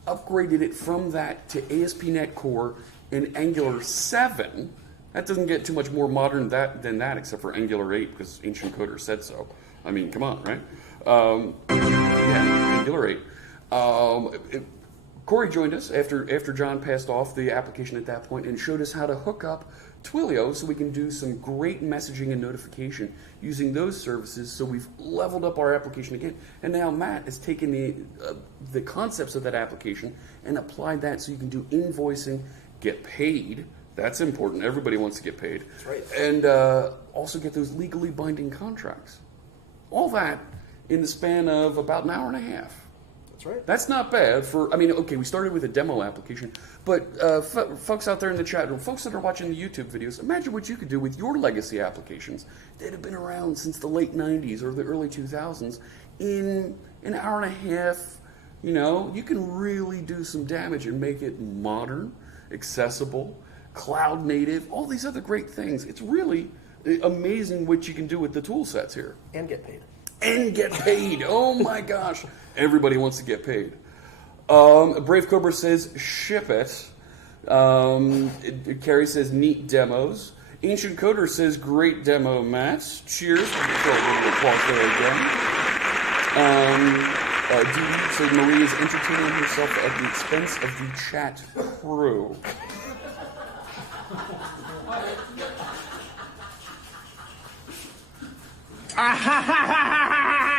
upgraded it from that to ASP.NET Core and Angular 7. That doesn't get too much more modern than that, except for Angular 8, because Ancient Coder said so. I mean, come on, right? Yeah, Angular 8. Corey joined us after John passed off the application at that point and showed us how to hook up Twilio so we can do some great messaging and notification using those services. So we've leveled up our application again. And now Matt has taken the concepts of that application and applied that so you can do invoicing, get paid. That's important. Everybody wants to get paid. That's right. And also get those legally binding contracts. All that in the span of about an hour and a half. That's right. That's not bad for, I mean, okay, we started with a demo application, but folks out there in the chat room, folks that are watching the YouTube videos, imagine what you could do with your legacy applications that have been around since the late 90s or the early 2000s in an hour and a half. You know, you can really do some damage and make it modern, accessible, cloud native, all these other great things. It's really amazing what you can do with the tool sets here. And get paid. And get paid. Oh my gosh. Everybody wants to get paid. Brave Cobra says, ship it. Carrie says, neat demos. Ancient Coder says, great demo, Matt. Cheers. We'll throw a little applause there again. Dee says, Marie is entertaining herself at the expense of the chat crew.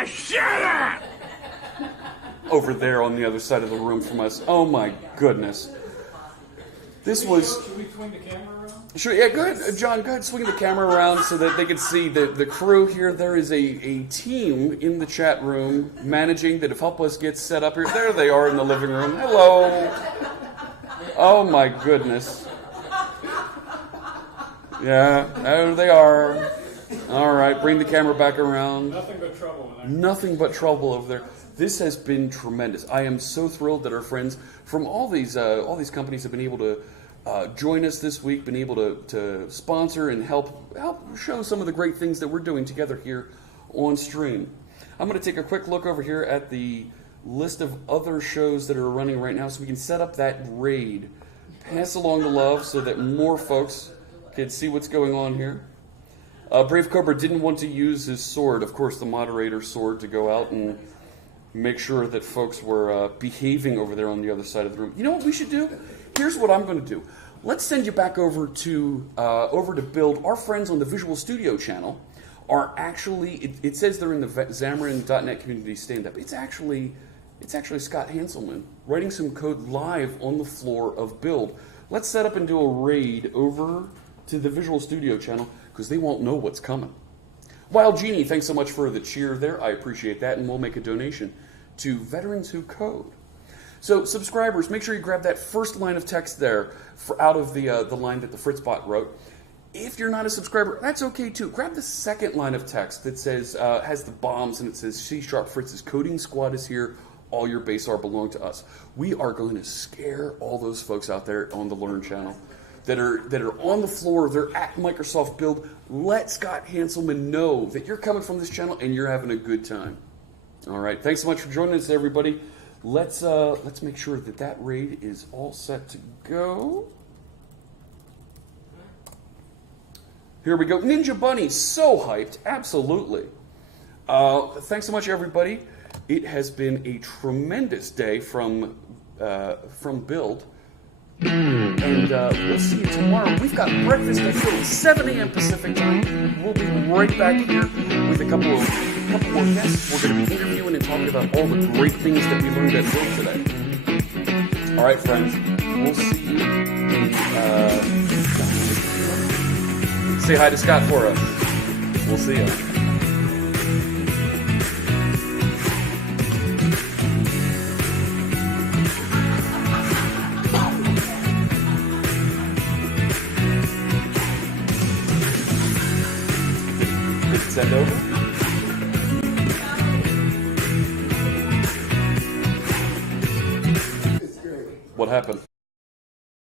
Shut up! Over there on the other side of the room from us. Oh my goodness. This was... Should we swing the camera around? Sure, yeah, go ahead, John, go ahead, swing the camera around so that they can see the crew here. There is a team in the chat room managing that have helped us get set up here. There they are in the living room. Hello. Oh my goodness. Yeah, there they are. All right, bring the camera back around. Nothing but trouble in there. Nothing but trouble over there. This has been tremendous. I am so thrilled that our friends from all these companies have been able to join us this week, been able to sponsor and help show some of the great things that we're doing together here on stream. I'm going to take a quick look over here at the list of other shows that are running right now so we can set up that raid. Pass along the love so that more folks can see what's going on here. Brave Cobra didn't want to use his sword, of course, the moderator's sword, to go out and make sure that folks were behaving over there on the other side of the room. You know what we should do? Here's what I'm going to do. Let's send you back over to Build. Our friends on the Visual Studio channel are actually, it says they're in the Xamarin.net community stand-up. It's actually Scott Hanselman writing some code live on the floor of Build. Let's set up and do a raid over to the Visual Studio channel because they won't know what's coming. Wild Genie, thanks so much for the cheer there. I appreciate that, and we'll make a donation to Veterans Who Code. So, subscribers, make sure you grab that first line of text there out of the line that the Fritzbot wrote. If you're not a subscriber, that's okay too. Grab the second line of text that says has the bombs and it says C# Fritz's coding squad is here. All your base R belong to us. We are going to scare all those folks out there on the Learn channel that are on the floor. They're at Microsoft Build. Let Scott Hanselman know that you're coming from this channel and you're having a good time. All right. Thanks so much for joining us, everybody. Let's make sure that raid is all set to go. Here we go. Ninja Bunny, so hyped. Absolutely. Thanks so much, everybody. It has been a tremendous day from Build. And we'll see you tomorrow. We've got breakfast at 7 a.m. Pacific time. We'll be right back here with a couple more guests. We're going to be interviewing and talking about all the great things that we learned at Build today. All right, friends. We'll see you. Say hi to Scott for us. We'll see you. Send over? What happened?